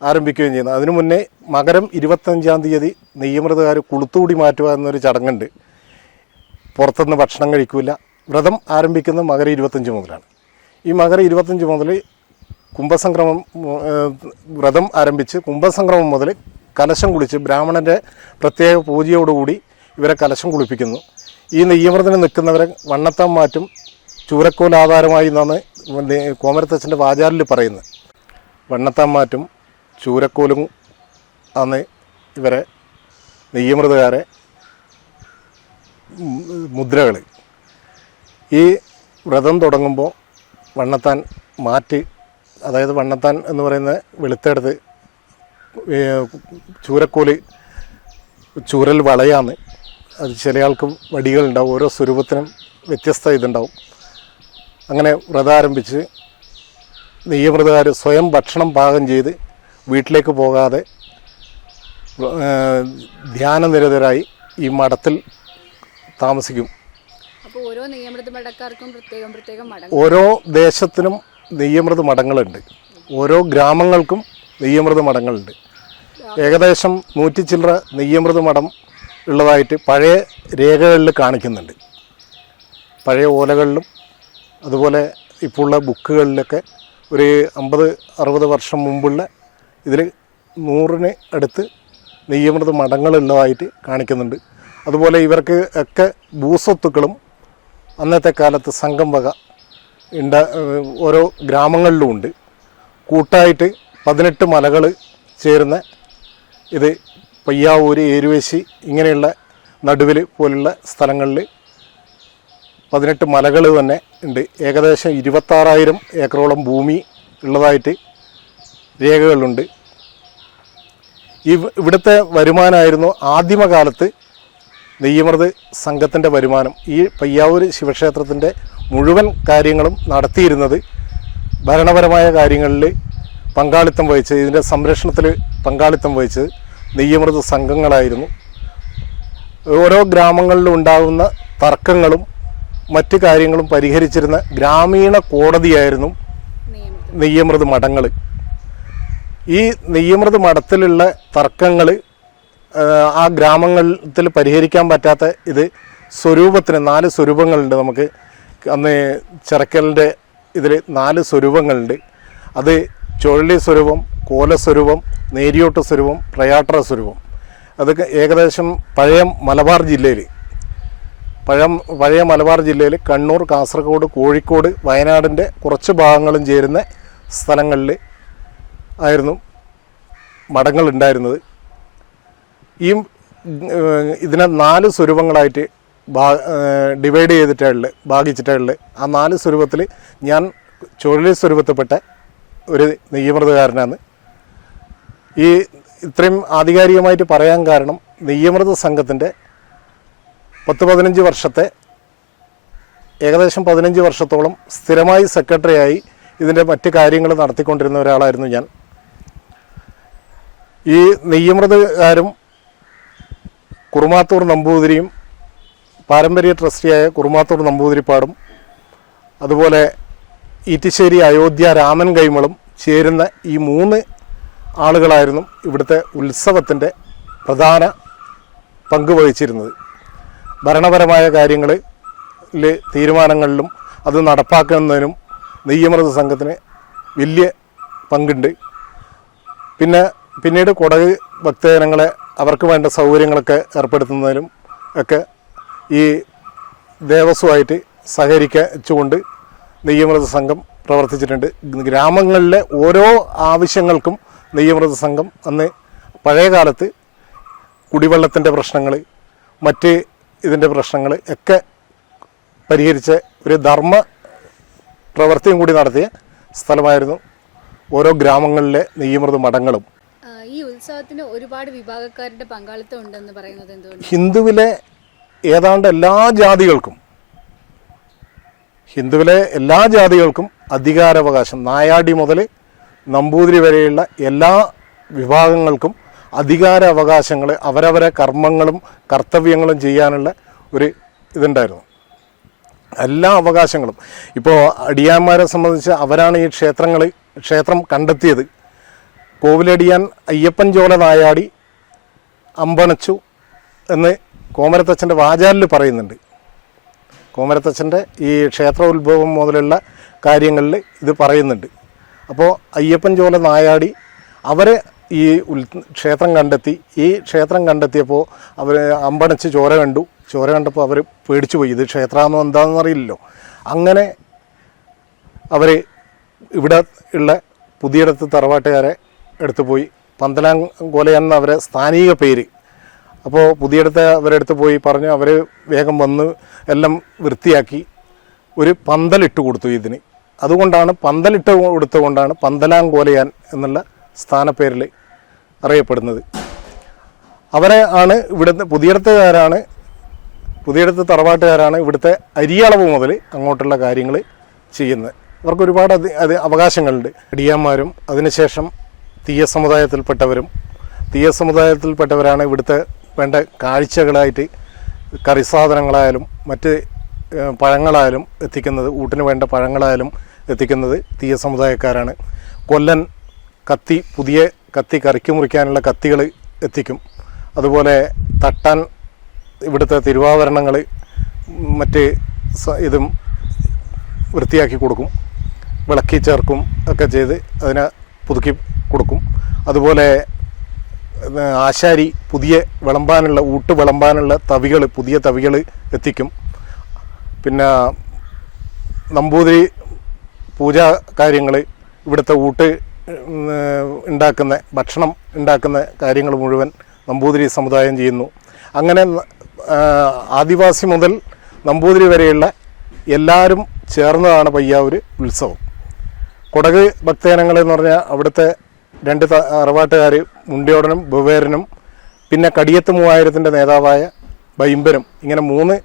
ആരംഭിക്കുകയും ചെയ്യുന്നത്. അതിനു മുന്നേ മകരം 25-ാം തീയതി നെയ്യമൃതുകാർ കുളുത്തുകൂടി മാറ്റുക എന്നൊരു ചടങ്ങുണ്ട്. പുറത്തുനിന്ന് ഭക്ഷണം കഴിക്കില്ല. വ്രതം ആരംഭിക്കുന്നത് മകരം 25 മുതലാണ്. ഈ മകരം 25 മുതൽ കുംഭസംക്രമം വ്രതം ആരംഭിച്ച് കുംഭസംക്രമം മുതൽ കലശം കുളിച്ച് ബ്രാഹ്മണൻ്റെ പ്രത്യേക പൂജയോടുകൂടി ഇവരെ കലശം കുളിപ്പിക്കുന്നു. ഈ നെയ്യമൃതിന് നിൽക്കുന്നവരെ വണ്ണത്താൻ മാറ്റും ചൂരക്കോൽ ആധാരമായി എന്നാണ് കോമരത്തച്ഛൻ്റെ വാചാലിൽ പറയുന്നത്. വണ്ണത്താൻ മാറ്റും ചൂരക്കോലും ആണ് ഇവരെ നെയ്യമൃതുകാരെ മുദ്രകൾ. ഈ വ്രതം തുടങ്ങുമ്പോൾ വണ്ണത്താൻ മാറ്റ്, അതായത് വണ്ണത്താൻ എന്ന് പറയുന്ന വെളുത്തെടുത്ത് ചൂരക്കോല് ചൂരൽ വളയാന്ന്. അത് ചില ആൾക്ക് വടികളുണ്ടാവും, ഓരോ സ്വരൂപത്തിനും വ്യത്യസ്ത ഇതുണ്ടാവും. അങ്ങനെ വ്രതം ആരംഭിച്ച് നെയ്യമൃതകാർ സ്വയം ഭക്ഷണം പാകം ചെയ്ത് വീട്ടിലേക്ക് പോകാതെ ധ്യാനനിരതരായി ഈ മഠത്തിൽ താമസിക്കും. അപ്പോൾ ഓരോ നെയ്യമൃത് മഠക്കാർക്കും പ്രത്യേകം മഠം, ഓരോ ദേശത്തിനും നെയ്യമൃത് മഠങ്ങളുണ്ട്, ഓരോ ഗ്രാമങ്ങൾക്കും നെയ്യമൃത് മഠങ്ങളുണ്ട്. ഏകദേശം 100 ചില്ലറ നെയ്യമൃത് മഠം ഉള്ളതായിട്ട് പഴയ രേഖകളിൽ കാണിക്കുന്നുണ്ട്. പഴയ ഓലകളിലും അതുപോലെ ഇപ്പോൾ ഉള്ള ബുക്കുകളിലൊക്കെ ഒരു 50-60 വർഷം മുമ്പുള്ള ഇതിൽ 100ന് അടുത്ത് നെയ്യമൃത് മഠങ്ങളുള്ളതായിട്ട് കാണിക്കുന്നുണ്ട്. അതുപോലെ ഇവർക്ക് ഒക്കെ ഭൂസ്വത്തുക്കളും അന്നത്തെ കാലത്ത് സംഘം വക ഓരോ ഗ്രാമങ്ങളിലും ഉണ്ട്. കൂട്ടായിട്ട് 18 മലകൾ ചേരുന്ന ഇത് പയ്യാവൂർ, ഏരുവേശി ഇങ്ങനെയുള്ള നടുവിൽ പോലുള്ള സ്ഥലങ്ങളിൽ 18 മലകൾ തന്നെ ഉണ്ട്. ഏകദേശം 26,000 ഏക്കറോളം ഭൂമി ഉള്ളതായിട്ട് രേഖകളുണ്ട്. ഇവിടുത്തെ വരുമാനമായിരുന്നു ആദിമകാലത്ത് നെയ്യമൃത് സംഘത്തിൻ്റെ വരുമാനം. ഈ പയ്യാവൂർ ശിവക്ഷേത്രത്തിൻ്റെ മുഴുവൻ കാര്യങ്ങളും നടത്തിയിരുന്നത്, ഭരണപരമായ കാര്യങ്ങളിൽ പങ്കാളിത്തം വഹിച്ചത്, ഇതിൻ്റെ സംരക്ഷണത്തിൽ പങ്കാളിത്തം വഹിച്ചത് നെയ്യമൃത് സംഘങ്ങളായിരുന്നു. ഓരോ ഗ്രാമങ്ങളിലും ഉണ്ടാകുന്ന തർക്കങ്ങളും മറ്റ് കാര്യങ്ങളും പരിഹരിച്ചിരുന്ന ഗ്രാമീണ കോടതിയായിരുന്നു നെയ്യമൃത് മഠങ്ങൾ. ഈ നെയ്യമൃത് മഠത്തിലുള്ള തർക്കങ്ങൾ ആ ഗ്രാമങ്ങളിൽ പരിഹരിക്കാൻ പറ്റാത്ത ഇത് സ്വരൂപത്തിന് 4 സ്വരൂപങ്ങളുണ്ട്. നമുക്ക് അന്ന് ചിറക്കലിൻ്റെ ഇതിൽ 4 സ്വരൂപങ്ങളുണ്ട്. അത് ചുഴലി സ്വരൂപം, കോലസ്വരൂപം, നേരിയോട്ട് സ്വരൂപം, പ്രയാട്ര സ്വരൂപം. അതൊക്കെ ഏകദേശം പഴയ മലബാർ ജില്ലയിൽ കണ്ണൂർ, കാസർഗോഡ്, കോഴിക്കോട്, വയനാടിൻ്റെ കുറച്ച് ഭാഗങ്ങളും ചേരുന്ന സ്ഥലങ്ങളിൽ ആയിരുന്നു മഠങ്ങൾ ഉണ്ടായിരുന്നത്. ഈ ഇതിനെ 4 സ്വരൂപങ്ങളായിട്ട് ഡിവൈഡ് ചെയ്തിട്ടുള്ളത്, ഭാഗിച്ചിട്ടുള്ളത്. ആ 4 സ്വരൂപത്തിൽ ഞാൻ ചുഴലി സ്വരൂപത്തിൽപ്പെട്ട ഒരു നെയ്യമൃതകാരനാണ്. ഈ ഇത്രയും ആധികാരികമായിട്ട് പറയാൻ കാരണം നെയ്യമൃത സംഘത്തിൻ്റെ 10-15 വർഷത്തെ, ഏകദേശം 15 വർഷത്തോളം സ്ഥിരമായി സെക്രട്ടറിയായി ഇതിൻ്റെ മറ്റ് കാര്യങ്ങൾ നടത്തിക്കൊണ്ടിരുന്ന ഒരാളായിരുന്നു ഞാൻ. ഈ നെയ്യമൃതകാരും കുറുമാത്തൂർ നമ്പൂതിരിയും പാരമ്പര്യ ട്രസ്റ്റിയായ കുറുമാത്തൂർ നമ്പൂതിരിപ്പാടും അതുപോലെ ഈറ്റിശ്ശേരി അയോധ്യ രാമൻ കൈമളും ചേരുന്ന ഈ 3 ആളുകളായിരുന്നു ഇവിടുത്തെ ഉത്സവത്തിൻ്റെ പ്രധാന പങ്ക് വഹിച്ചിരുന്നത്. ഭരണപരമായ കാര്യങ്ങളിൽ തീരുമാനങ്ങളിലും അത് നടപ്പാക്കുന്നതിനും നെയ്യമൃത സംഘത്തിന് വലിയ പങ്കുണ്ട്. പിന്നീട് കൊടക് ഭക്തജനങ്ങളെ അവർക്ക് വേണ്ട സൗകര്യങ്ങളൊക്കെ ഏർപ്പെടുത്തുന്നതിനും ഒക്കെ ഈ ദേവസ്വമായിട്ട് സഹകരിച്ചുകൊണ്ട് നെയ്യമൃത സംഘം പ്രവർത്തിച്ചിട്ടുണ്ട്. ഗ്രാമങ്ങളിലെ ഓരോ ആവശ്യങ്ങൾക്കും നെയ്യമൃത സംഘം അന്ന് പഴയ കാലത്ത് കുടിവെള്ളത്തിൻ്റെ പ്രശ്നങ്ങൾ, മറ്റ് ഇതിൻ്റെ പ്രശ്നങ്ങൾ ഒക്കെ പരിഹരിച്ച ഒരു ധർമ്മ പ്രവൃത്തിയും കൂടി നടത്തിയ സ്ഥലമായിരുന്നു ഓരോ ഗ്രാമങ്ങളിലെ നെയ്യമൃത മഠങ്ങളും. ഈ ഉത്സവത്തിന് ഒരുപാട് വിഭാഗക്കാരുടെ പങ്കാളിത്തം ഉണ്ടെന്ന് പറയുന്നത് എന്തുകൊണ്ട്? ഹിന്ദുവിലെ ഏതാണ്ട് എല്ലാ ജാതികൾക്കും അധികാരാവകാശം, നായാടി മുതൽ നമ്പൂതിരി വരെയുള്ള എല്ലാ വിഭാഗങ്ങൾക്കും അധികാരാവകാശങ്ങൾ, അവരവരെ കർമ്മങ്ങളും കർത്തവ്യങ്ങളും ചെയ്യാനുള്ള ഒരു ഇതുണ്ടായിരുന്നു. എല്ലാ അവകാശങ്ങളും. ഇപ്പോൾ അടിയാന്മാരെ സംബന്ധിച്ച് അവരാണ് ഈ ക്ഷേത്രം കണ്ടെത്തിയത്. കോവിലടിയാൻ അയ്യപ്പൻ ചോല നായാടി അമ്പണച്ചു എന്ന് കോമരത്തച്ഛൻ്റെ വാചാലിൽ പറയുന്നുണ്ട്. കോമരത്തച്ഛൻ്റെ ഈ ക്ഷേത്ര ഉത്ഭവം മുതലുള്ള കാര്യങ്ങളിൽ ഇത് പറയുന്നുണ്ട്. അപ്പോൾ അയ്യപ്പൻ ചോല നായാടി അവരെ ഈ ക്ഷേത്രം കണ്ടെത്തി. ഈ ക്ഷേത്രം കണ്ടെത്തിയപ്പോൾ അവർ അമ്പണച്ച് ചോര കണ്ടപ്പോൾ അവർ പേടിച്ചു പോയി. ഇത് ക്ഷേത്രമാണോ എന്താണെന്ന് അറിയില്ലല്ലോ. അങ്ങനെ അവർ ഇവിടെ ഉള്ള പുതിയടത്ത് തറവാട്ടുകാരെ എടുത്തു പോയി. പന്തലാംകോലയെന്ന അവരെ സ്ഥാനിക പേര്. അപ്പോൾ പുതിയടത്തെ അവരെടുത്ത് പോയി പറഞ്ഞു. അവർ വേഗം വന്ന് എല്ലാം വൃത്തിയാക്കി ഒരു പന്തലിട്ട് കൊടുത്തു ഇതിന്. അതുകൊണ്ടാണ് പന്തലിട്ട് കൊടുത്തുകൊണ്ടാണ് പന്തലാങ്കോലയാൻ എന്നുള്ള സ്ഥാനപ്പേരിൽ അറിയപ്പെടുന്നത്. അവരെ ആണ് ഇവിടുത്തെ പുതിയടത്ത് തറവാട്ടുകാരാണ് ഇവിടുത്തെ അരിയളവ് മുതൽ അങ്ങോട്ടുള്ള കാര്യങ്ങൾ ചെയ്യുന്നത്. അവർക്ക് ഒരുപാട് അവകാശങ്ങളുണ്ട്. ഇടിയാന്മാരും അതിനുശേഷം തീയ സമുദായത്തിൽപ്പെട്ടവരാണ് ഇവിടുത്തെ വേണ്ട കാഴ്ചകളായിട്ട് കറി സാധനങ്ങളായാലും മറ്റ് പഴങ്ങളായാലും എത്തിക്കുന്നത്, ഊട്ടിന് വേണ്ട പഴങ്ങളായാലും എത്തിക്കുന്നത് തീയ സമുദായക്കാരാണ്. കൊല്ലൻ കത്തി, പുതിയ കത്തി, കറിക്ക് മുറിക്കാനുള്ള കത്തികൾ എത്തിക്കും. അതുപോലെ തട്ടാൻ ഇവിടുത്തെ തിരുവാഭരണങ്ങൾ മറ്റ് ഇതും വൃത്തിയാക്കി കൊടുക്കും, വിളക്കി ചേർക്കും ഒക്കെ ചെയ്ത് അതിനെ പുതുക്കി കൊടുക്കും. അതുപോലെ ആശാരി പുതിയ വിളമ്പാനുള്ള പുതിയ തവികൾ എത്തിക്കും. പിന്നെ നമ്പൂതിരി പൂജാ കാര്യങ്ങൾ, ഇവിടുത്തെ ഭക്ഷണം ഉണ്ടാക്കുന്ന കാര്യങ്ങൾ മുഴുവൻ നമ്പൂതിരി സമുദായം ചെയ്യുന്നു. അങ്ങനെ ആദിവാസി മുതൽ നമ്പൂതിരി വരെയുള്ള എല്ലാവരും ചേർന്നതാണ് പയ്യാവൂർ ഉത്സവം. കൊടക് ഭക്തജനങ്ങൾ എന്ന് പറഞ്ഞാൽ അവിടുത്തെ 2 തറവാട്ടുകാർ, മുണ്ടിയോടനും ബുവേരനും പിന്നെ കടിയത്ത് 3000-ൻ്റെ നേതാവായ ബൈമ്പനും, ഇങ്ങനെ 3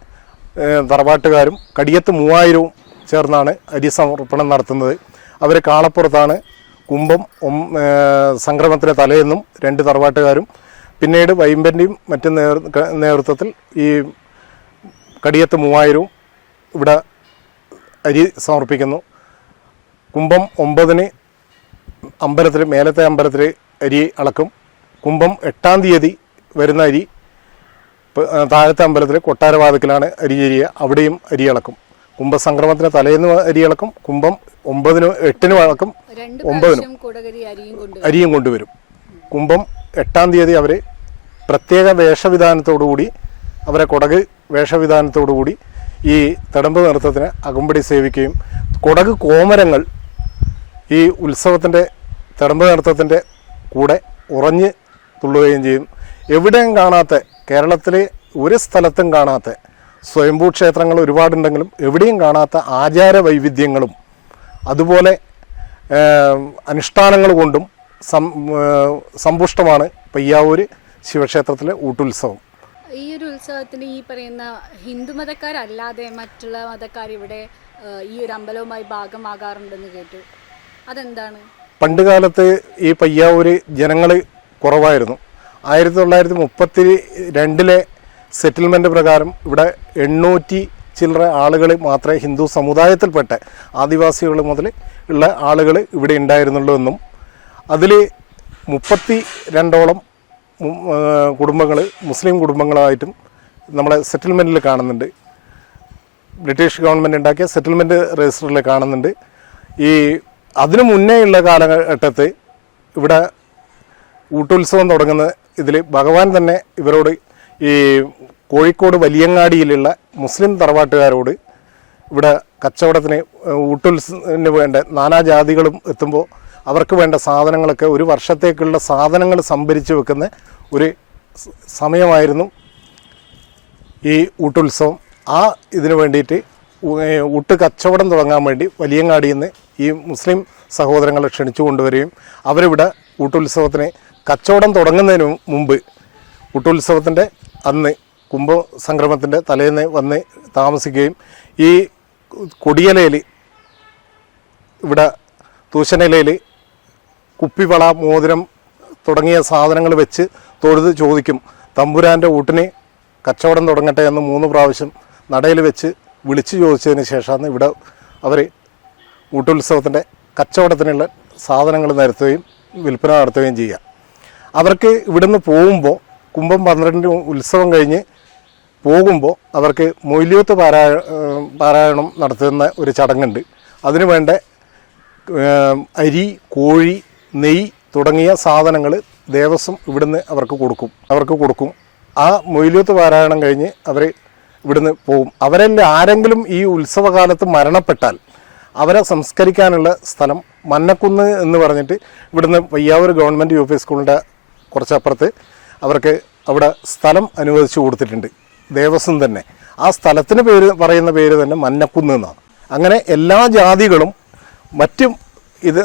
തറവാട്ടുകാരും കടിയത്ത് 3000-വും ചേർന്നാണ് അരി സമർപ്പണം നടത്തുന്നത്. അവർ കാളപ്പുറത്താണ് കുംഭം സംക്രമത്തിന് തലേന്നും 2 തറവാട്ടുകാരും പിന്നീട് വൈമ്പൻ്റെയും മറ്റും നേതൃത്വത്തിൽ ഈ കടിയത്ത് 3000-വും ഇവിടെ അരി സമർപ്പിക്കുന്നു. കുംഭം 9-ന് മേലത്തെ അമ്പലത്തിൽ അരി അളക്കും. കുംഭം 8-ാം തീയതി വരുന്ന അരി താഴത്തെ അമ്പലത്തിൽ കൊട്ടാരവാതിക്കലാണ് അരി ചെരിയുക, അവിടെയും അരി അളക്കും. കുംഭസംക്രമത്തിന് തലേന്ന് അരി അളക്കും. കുംഭം 9-നും 8-നും അളക്കും, 9-നും അരിയും കൊണ്ടുവരും. കുംഭം 8-ാം തീയതി അവർ പ്രത്യേക വേഷവിധാനത്തോടുകൂടി, അവരെ കൊടക് വേഷവിധാനത്തോടുകൂടി ഈ തടമ്പ് നൃത്തത്തിന് അകമ്പടി സേവിക്കുകയും കൊടക് കോമരങ്ങൾ ഈ ഉത്സവത്തിൻ്റെ തടമ്പ് നൃത്തത്തിൻ്റെ കൂടെ ഉറഞ്ഞ് തുള്ളുകയും ചെയ്യും. എവിടെയും കാണാത്ത, കേരളത്തിലെ ഒരു സ്ഥലത്തും കാണാത്ത സ്വയംഭൂ ക്ഷേത്രങ്ങൾ ഒരുപാടുണ്ടെങ്കിലും എവിടെയും കാണാത്ത ആചാര വൈവിധ്യങ്ങളും അതുപോലെ അനുഷ്ഠാനങ്ങൾ കൊണ്ടും സമ്പുഷ്ടമാണ് പയ്യാവൂർ ശിവക്ഷേത്രത്തിലെ ഊട്ടുത്സവം. ഈ ഒരു ഉത്സവത്തിന് ഈ പറയുന്ന ഹിന്ദു മതക്കാരല്ലാതെ മറ്റുള്ള മതക്കാർ ഇവിടെ ഈ ഒരു അമ്പലവുമായി ഭാഗമാകാറുണ്ടെന്ന് കേട്ടു. അതെന്താണ്? പണ്ട് കാലത്ത് ഈ പയ്യാവൂര് ജനങ്ങൾ കുറവായിരുന്നു. 1932 സെറ്റിൽമെൻറ്റ് പ്രകാരം ഇവിടെ 800 ചില്ലറ ആളുകൾ മാത്രമേ ഹിന്ദു സമുദായത്തിൽപ്പെട്ട ആദിവാസികൾ മുതൽ ഉള്ള ആളുകൾ ഇവിടെ ഉണ്ടായിരുന്നുള്ളൂ എന്നും അതിൽ 32ഓളം കുടുംബങ്ങൾ മുസ്ലിം കുടുംബങ്ങളായിട്ടും നമ്മളെ സെറ്റിൽമെൻറ്റിൽ കാണുന്നുണ്ട്. ബ്രിട്ടീഷ് ഗവൺമെൻറ് ഉണ്ടാക്കിയ സെറ്റിൽമെൻറ്റ് രജിസ്റ്ററിൽ കാണുന്നുണ്ട്. അതിനു മുന്നേ ഉള്ള കാലഘട്ടത്തിൽ ഇവിടെ ഊട്ടുത്സവം തുടങ്ങുന്ന ഇതിൽ ഭഗവാൻ തന്നെ ഇവരോട് ഈ കോഴിക്കോട് വലിയങ്ങാടിയിലുള്ള മുസ്ലിം തറവാട്ടുകാരോട് ഇവിടെ കച്ചവടത്തിന് ഊട്ടുത്സവത്തിന് വേണ്ട നാനാജാതികളും എത്തുമ്പോൾ അവർക്ക് വേണ്ട സാധനങ്ങളൊക്കെ ഒരു വർഷത്തേക്കുള്ള സാധനങ്ങൾ സംഭരിച്ച് വെക്കുന്ന ഒരു സമയമായിരുന്നു ഈ ഊട്ടുത്സവം. ഇതിനു വേണ്ടിയിട്ട് ഊട്ട് കച്ചവടം തുടങ്ങാൻ വേണ്ടി വലിയങ്ങാടിയിൽ നിന്ന് ഈ മുസ്ലിം സഹോദരങ്ങളെ ക്ഷണിച്ചു കൊണ്ടുവരികയും അവരിവിടെ ഊട്ടുത്സവത്തിന് കച്ചവടം തുടങ്ങുന്നതിന് മുമ്പ് ഊട്ടുത്സവത്തിൻ്റെ അന്ന് കുംഭസംക്രമത്തിൻ്റെ തലേന്ന് വന്ന് താമസിക്കുകയും ഈ കൊടിയലയിൽ ഇവിടെ തൂശനിലയിൽ കുപ്പിവള, മോതിരം തുടങ്ങിയ സാധനങ്ങൾ വെച്ച് തൊഴുത് ചോദിക്കും, തമ്പുരാൻ്റെ ഊട്ടിന് കച്ചവടം തുടങ്ങട്ടെ എന്ന് 3 പ്രാവശ്യം നടയിൽ വെച്ച് വിളിച്ചു ചോദിച്ചതിന് ശേഷമാണ് ഇവിടെ അവർ ഊട്ടുത്സവത്തിൻ്റെ കച്ചവടത്തിനുള്ള സാധനങ്ങൾ നിരത്തുകയും വിൽപ്പന നടത്തുകയും ചെയ്യുക. അവർക്ക് ഇവിടുന്ന് പോകുമ്പോൾ കുംഭം 12 ഉത്സവം കഴിഞ്ഞ് പോകുമ്പോൾ അവർക്ക് മൊയ്ലിയൂത്ത് പാരായണം നടത്തുന്ന ഒരു ചടങ്ങുണ്ട്. അതിനു വേണ്ട അരി, കോഴി, നെയ്യ് തുടങ്ങിയ സാധനങ്ങൾ ദേവസ്വം ഇവിടുന്ന് അവർക്ക് കൊടുക്കും. ആ മൊയ്ലിയൂത്ത് പാരായണം കഴിഞ്ഞ് അവർ ഇവിടുന്ന് പോകും. അവരെല്ലാം ആരെങ്കിലും ഈ ഉത്സവകാലത്ത് മരണപ്പെട്ടാൽ അവരെ സംസ്കരിക്കാനുള്ള സ്ഥലം മന്നക്കുന്ന് എന്ന് പറഞ്ഞിട്ട് ഇവിടുന്ന് പയ്യാവൂർ ഗവൺമെൻറ് യു പി സ്കൂളിൻ്റെ കുറച്ചപ്പുറത്ത് അവർക്ക് അവിടെ സ്ഥലം അനുവദിച്ചു കൊടുത്തിട്ടുണ്ട് ദേവസ്വം തന്നെ. ആ സ്ഥലത്തിന് പറയുന്ന പേര് തന്നെ മന്നക്കുന്ന് എന്നാണ്. അങ്ങനെ എല്ലാ ജാതികളും മറ്റും ഇത്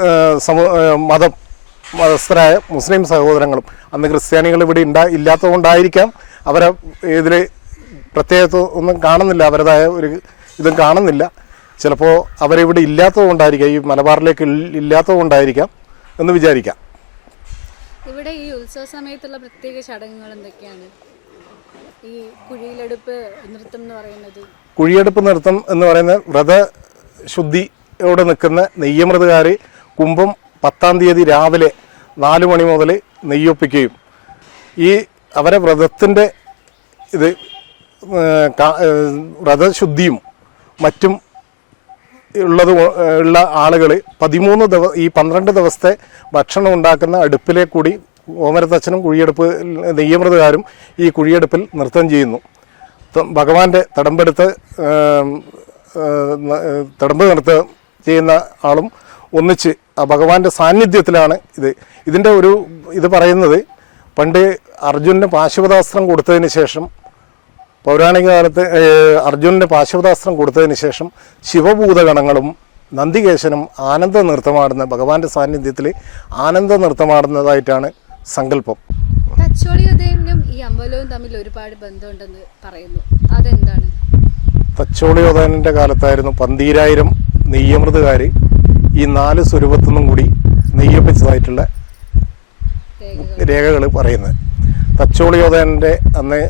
മതസ്ഥരായ മുസ്ലിം സഹോദരങ്ങളും, അന്ന് ക്രിസ്ത്യാനികൾ ഇവിടെ ഇല്ലാത്തതുകൊണ്ടായിരിക്കാം അവരെ ഇതിൽ പ്രത്യേകത ഒന്നും കാണുന്നില്ല, അവരുടേതായ ഒരു ഇതും കാണുന്നില്ല. ചിലപ്പോൾ അവരിവിടെ ഇല്ലാത്തതുകൊണ്ടായിരിക്കാം, ഈ മലബാറിലേക്ക് ഇല്ലാത്തതുകൊണ്ടായിരിക്കാം എന്ന് വിചാരിക്കാം. ഇവിടെ ഈ ഉത്സവ സമയത്തുള്ള പ്രത്യേക ചടങ്ങുകൾ എന്തൊക്കെയാണ്? ഈ കുഴിയിലെടുപ്പ് നൃത്തം എന്ന് പറയുന്നത്, കുഴിയെടുപ്പ് നൃത്തം എന്ന് പറയുന്ന വ്രതശുദ്ധിയോടെ നിൽക്കുന്ന നെയ്യമൃതകാർ കുംഭം 10-ാം തീയതി രാവിലെ 4 മണി മുതൽ നെയ്യൊപ്പിക്കുകയും ഈ അവരെ വ്രതത്തിൻ്റെ ഇത് വ്രതശുദ്ധിയും മറ്റും ഉള്ള ആളുകൾ 12 ദിവസത്തെ ഭക്ഷണം ഉണ്ടാക്കുന്ന അടുപ്പിലെ കൂടി ഓമരത്തച്ഛനും കുഴിയെടുപ്പ് നെയ്യമൃതകാരും ഈ കുഴിയെടുപ്പിൽ നൃത്തം ചെയ്യുന്നു. ഭഗവാന്റെ തടമ്പെടുത്ത് നൃത്തം ചെയ്യുന്ന ആളും ഒന്നിച്ച് ആ ഭഗവാന്റെ സാന്നിധ്യത്തിലാണ് ഇതിൻ്റെ ഇത് പറയുന്നത്. പണ്ട് അർജുനന് പാശുപതാസ്ത്രം കൊടുത്തതിന് ശേഷം, പൗരാണിക കാലത്ത് അർജുനന് പാശുപതാസ്ത്രം കൊടുത്തതിന് ശേഷം ശിവഭൂതഗണങ്ങളും നന്ദികേശനും ആനന്ദ നൃത്തമാടുന്ന ഭഗവാന്റെ സാന്നിധ്യത്തിൽ ആനന്ദ നൃത്തമാടുന്നതായിട്ടാണ് സങ്കല്പം. തച്ചോളിയോദയനും ഈ അമ്പലവും തമ്മിൽ ഒരുപാട് ബന്ധമുണ്ടെന്ന് പറയുന്നു, അതെന്താണ്? തച്ചോളിയോദയൻ്റെ കാലത്തായിരുന്നു 12,000 നെയ്യമൃതകാർ ഈ 4 സ്വരൂപത്തു നിന്നും കൂടി നെയ്യൊപ്പിച്ചതായിട്ടുള്ള രേഖകൾ പറയുന്നത്. തച്ചോളിയോദയൻ്റെ അന്ന്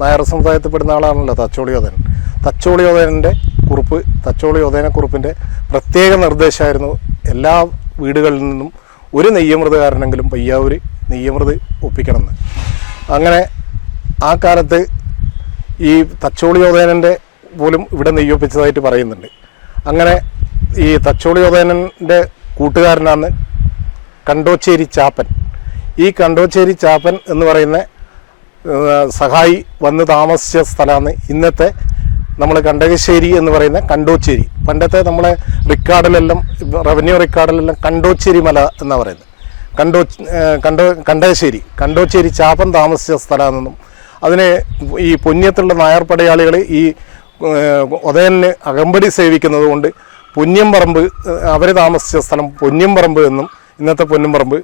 നായർ സമുദായത്തിൽപ്പെടുന്ന ആളാണല്ലോ തച്ചോളിയോദയൻ. തച്ചോളിയോദയൻ്റെ കുറിപ്പ്, തച്ചോളിയോദയനക്കുറിപ്പിൻ്റെ പ്രത്യേക നിർദ്ദേശമായിരുന്നു എല്ലാ വീടുകളിൽ നിന്നും ഒരു നെയ്യമൃതകാരനെങ്കിലും പയ്യാവൂർ നെയ്യമൃത് ഒപ്പിക്കണമെന്ന്. അങ്ങനെ ആ കാലത്ത് ഈ തച്ചോളിയോദയനൻ്റെ പോലും ഇവിടെ നെയ്യൊപ്പിച്ചതായിട്ട് പറയുന്നുണ്ട്. അങ്ങനെ ഈ തച്ചോളിയോദയനൻ്റെ കൂട്ടുകാരനാണ് കണ്ടോച്ചേരി ചാപ്പൻ. ഈ കണ്ടോച്ചേരി ചാപ്പൻ എന്ന് പറയുന്ന സഹായി വന്ന് താമസിച്ച സ്ഥലമാണ് ഇന്നത്തെ നമ്മൾ കണ്ടകശ്ശേരി എന്ന് പറയുന്ന കണ്ടോച്ചേരി. പണ്ടത്തെ നമ്മളെ റെക്കോർഡിലെല്ലാം, റവന്യൂ റെക്കോർഡിലെല്ലാം കണ്ടോച്ചേരി മല എന്നാണ് പറയുന്നത്. കണ്ടോച്ചേരി ചാപ്പൻ താമസിച്ച സ്ഥലമാണെന്നും അതിന് ഈ പുണ്യത്തുള്ള നായർ പടയാളികൾ ഈ ഉദയനെ അകമ്പടി സേവിക്കുന്നത് കൊണ്ട് പൊന്നിയംപറമ്പ്, അവർ താമസിച്ച സ്ഥലം പൊന്നിയംപറമ്പ് എന്നും ഇന്നത്തെ പൊന്നുംപറമ്പ്,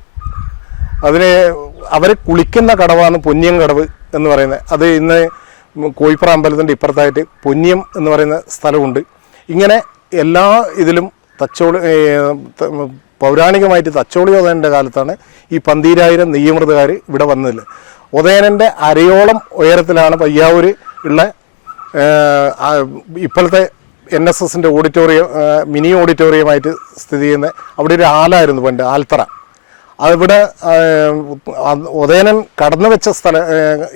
അതിനെ അവർ കുളിക്കുന്ന കടവാണ് പൊന്നിയം കടവ് എന്ന് പറയുന്നത്. അത് ഇന്ന് കോയിപ്പറ അമ്പലത്തിൻ്റെ ഇപ്പുറത്തായിട്ട് പൊന്നിയം എന്ന് പറയുന്ന സ്ഥലമുണ്ട്. ഇങ്ങനെ എല്ലാ ഇതിലും പൗരാണികമായിട്ട് തച്ചോളിയോദയൻ്റെ കാലത്താണ് ഈ 12,000 നെയ്യമൃതകാർ ഇവിടെ വന്നതിൽ. ഉദയനൻ്റെ അരയോളം ഉയരത്തിലാണ് പയ്യാവൂർ ഉള്ള ഇപ്പോഴത്തെ NSSൻ്റെ ഓഡിറ്റോറിയം, മിനി ഓഡിറ്റോറിയമായിട്ട് സ്ഥിതി ചെയ്യുന്ന അവിടെ ഒരു ആലായിരുന്നു പണ്ട്, ആൽത്തറ. അതിവിടെ ഉദയനൻ കടന്നു വെച്ച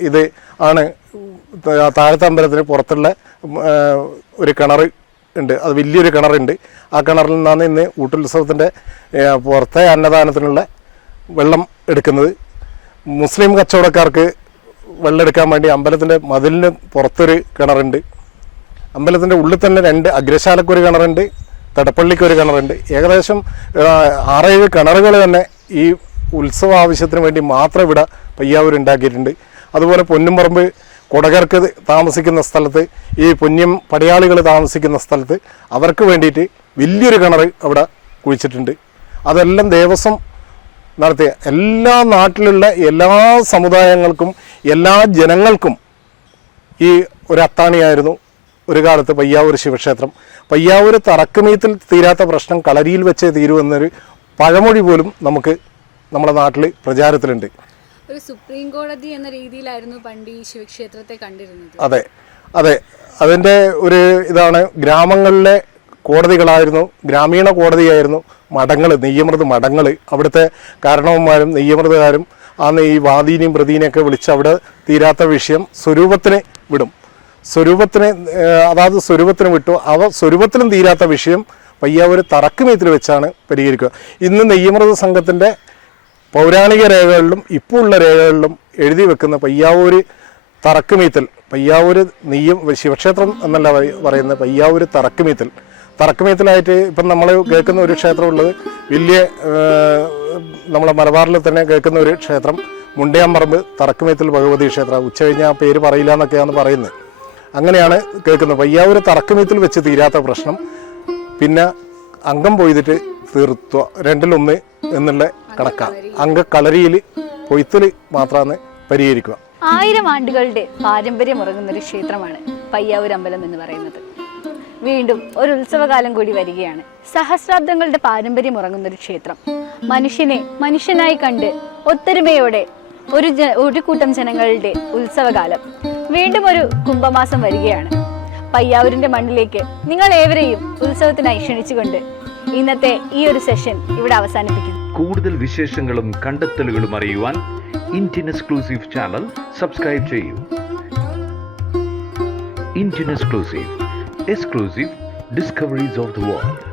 ഇത് ആണ് താഴത്തെ അമ്പലത്തിന് പുറത്തുള്ള ഒരു കിണർ ഉണ്ട്. അത് വലിയൊരു കിണറുണ്ട്. ആ കിണറിൽ നിന്നാണ് ഇന്ന് ഊട്ടുത്സവത്തിൻ്റെ പുറത്തെ അന്നദാനത്തിനുള്ള വെള്ളം എടുക്കുന്നത്. മുസ്ലിം കച്ചവടക്കാർക്ക് വെള്ളം എടുക്കാൻ വേണ്ടി അമ്പലത്തിൻ്റെ മതിലിന് പുറത്തൊരു കിണറുണ്ട്. അമ്പലത്തിൻ്റെ ഉള്ളിൽ തന്നെ 2 അഗ്രശാലക്കൊരു കിണറുണ്ട്, തടപ്പള്ളിക്കൊരു കിണറുണ്ട്. ഏകദേശം 6-7 കിണറുകൾ തന്നെ ഈ ഉത്സവ ആവശ്യത്തിന് വേണ്ടി മാത്രം ഇവിടെ പയ്യാവൂർ ഉണ്ടാക്കിയിട്ടുണ്ട്. അതുപോലെ പൊന്നുംപറമ്പ് കൊടകർക്ക് താമസിക്കുന്ന സ്ഥലത്ത്, ഈ പൊന്നം പടയാളികൾ താമസിക്കുന്ന സ്ഥലത്ത് അവർക്ക് വേണ്ടിയിട്ട് വലിയൊരു കിണർ അവിടെ കുഴിച്ചിട്ടുണ്ട്. അതെല്ലാം ദേവസ്വം നടത്തിയ എല്ലാ നാട്ടിലുള്ള എല്ലാ സമുദായങ്ങൾക്കും എല്ലാ ജനങ്ങൾക്കും ഈ ഒരു അത്താണിയായിരുന്നു ഒരു കാലത്ത് പയ്യാവൂർ ശിവക്ഷേത്രം. പയ്യാവൂർ തറക്കുമീത്തിൽ തീരാത്ത പ്രശ്നം കളരിയിൽ വെച്ചേ തീരുമെന്നൊരു പഴമൊഴി പോലും നമുക്ക് നമ്മുടെ നാട്ടിൽ പ്രചാരത്തിലുണ്ട്. ഒരു സുപ്രീം കോടതി എന്ന രീതിയിലായിരുന്നു പണ്ട് ഈ ശിവക്ഷേത്രത്തെ കണ്ടിരുന്നത്. അതെ അതെ, അതിൻ്റെ ഒരു ഇതാണ്. ഗ്രാമങ്ങളിലെ കോടതികളായിരുന്നു, ഗ്രാമീണ കോടതിയായിരുന്നു മഠങ്ങൾ, നെയ്യമൃത് മഠങ്ങൾ. അവിടുത്തെ കാരണവന്മാരും നെയ്യമൃതകാരും അന്ന് ഈ വാദീനെയും പ്രതിനെയൊക്കെ വിളിച്ച് അവിടെ തീരാത്ത വിഷയം സ്വരൂപത്തിന് വിടും. സ്വരൂപത്തിന് വിട്ടു. സ്വരൂപത്തിലും തീരാത്ത വിഷയം പയ്യാവൂർ തറക്കുമീത്തിൽ വെച്ചാണ് പരിഹരിക്കുക. ഇന്ന് നെയ്യമൃത സംഘത്തിൻ്റെ പൗരാണിക രേഖകളിലും ഇപ്പോൾ ഉള്ള രേഖകളിലും എഴുതി വെക്കുന്ന പയ്യാവൂർ തറക്കുമീത്തൽ, പയ്യാവൂർ ശിവക്ഷേത്രം എന്നല്ല പറയുന്നത്, പയ്യാവൂർ തറക്കുമീത്തലായിട്ട് ഇപ്പം നമ്മൾ കേൾക്കുന്ന ഒരു ക്ഷേത്രമുള്ളത് വലിയ നമ്മളെ മലബാറിൽ തന്നെ കേൾക്കുന്ന ഒരു ക്ഷേത്രം മുണ്ടയാമ്പറമ്പ് തറക്കുമീത്തൽ ഭഗവതി ക്ഷേത്രം. ഉച്ച കഴിഞ്ഞാൽ ആ പേര് പറയില്ല എന്നൊക്കെയാണ് പറയുന്നത്. അങ്ങനെയാണ് കേൾക്കുന്നത്. പയ്യാവൂർ തറക്കുമീത്തിൽ വെച്ച് തീരാത്ത പ്രശ്നം. പിന്നെ അംഗം പൊയ്തിട്ട് തീർത്തുക 2-1 എന്നുള്ള കണക്കാണ്. അംഗക്കളരിയിൽ പൊയ്ത്തൽ മാത്രമാണ് പരിഹരിക്കുക. 1000 ആണ്ടുകളുടെ പാരമ്പര്യം ഉറങ്ങുന്ന ഒരു ക്ഷേത്രമാണ് പയ്യാവൂർ അമ്പലം എന്ന് പറയുന്നത്. വീണ്ടും ഒരു ഉത്സവകാലം കൂടി വരികയാണ്. സഹസ്രാബ്ദങ്ങളുടെ പാരമ്പര്യം ഉറങ്ങുന്ന ഒരു ക്ഷേത്രം. മനുഷ്യനെ മനുഷ്യനായി കണ്ട് ഒത്തൊരുമയോടെ ഒരു കൂട്ടം ജനങ്ങളുടെ ഉത്സവകാലം. വീണ്ടും ഒരു കുംഭമാസം വരികയാണ്. പയ്യാവൂരിന്റെ മണ്ണിലേക്ക് നിങ്ങൾ ഏവരെയും ഉത്സവത്തിനായി ക്ഷണിച്ചുകൊണ്ട് ഇന്നത്തെ ഈ ഒരു സെഷൻ ഇവിടെ അവസാനിപ്പിക്കുന്നു. കൂടുതൽ വിശേഷങ്ങളും കണ്ടെത്തലുകളും അറിയുവാൻ ഇന്ത്യൻ എക്സ്ക്ലൂസീവ് ചാനൽ സബ്സ്ക്രൈബ് ചെയ്യൂ. Indian exclusive discoveries of the world.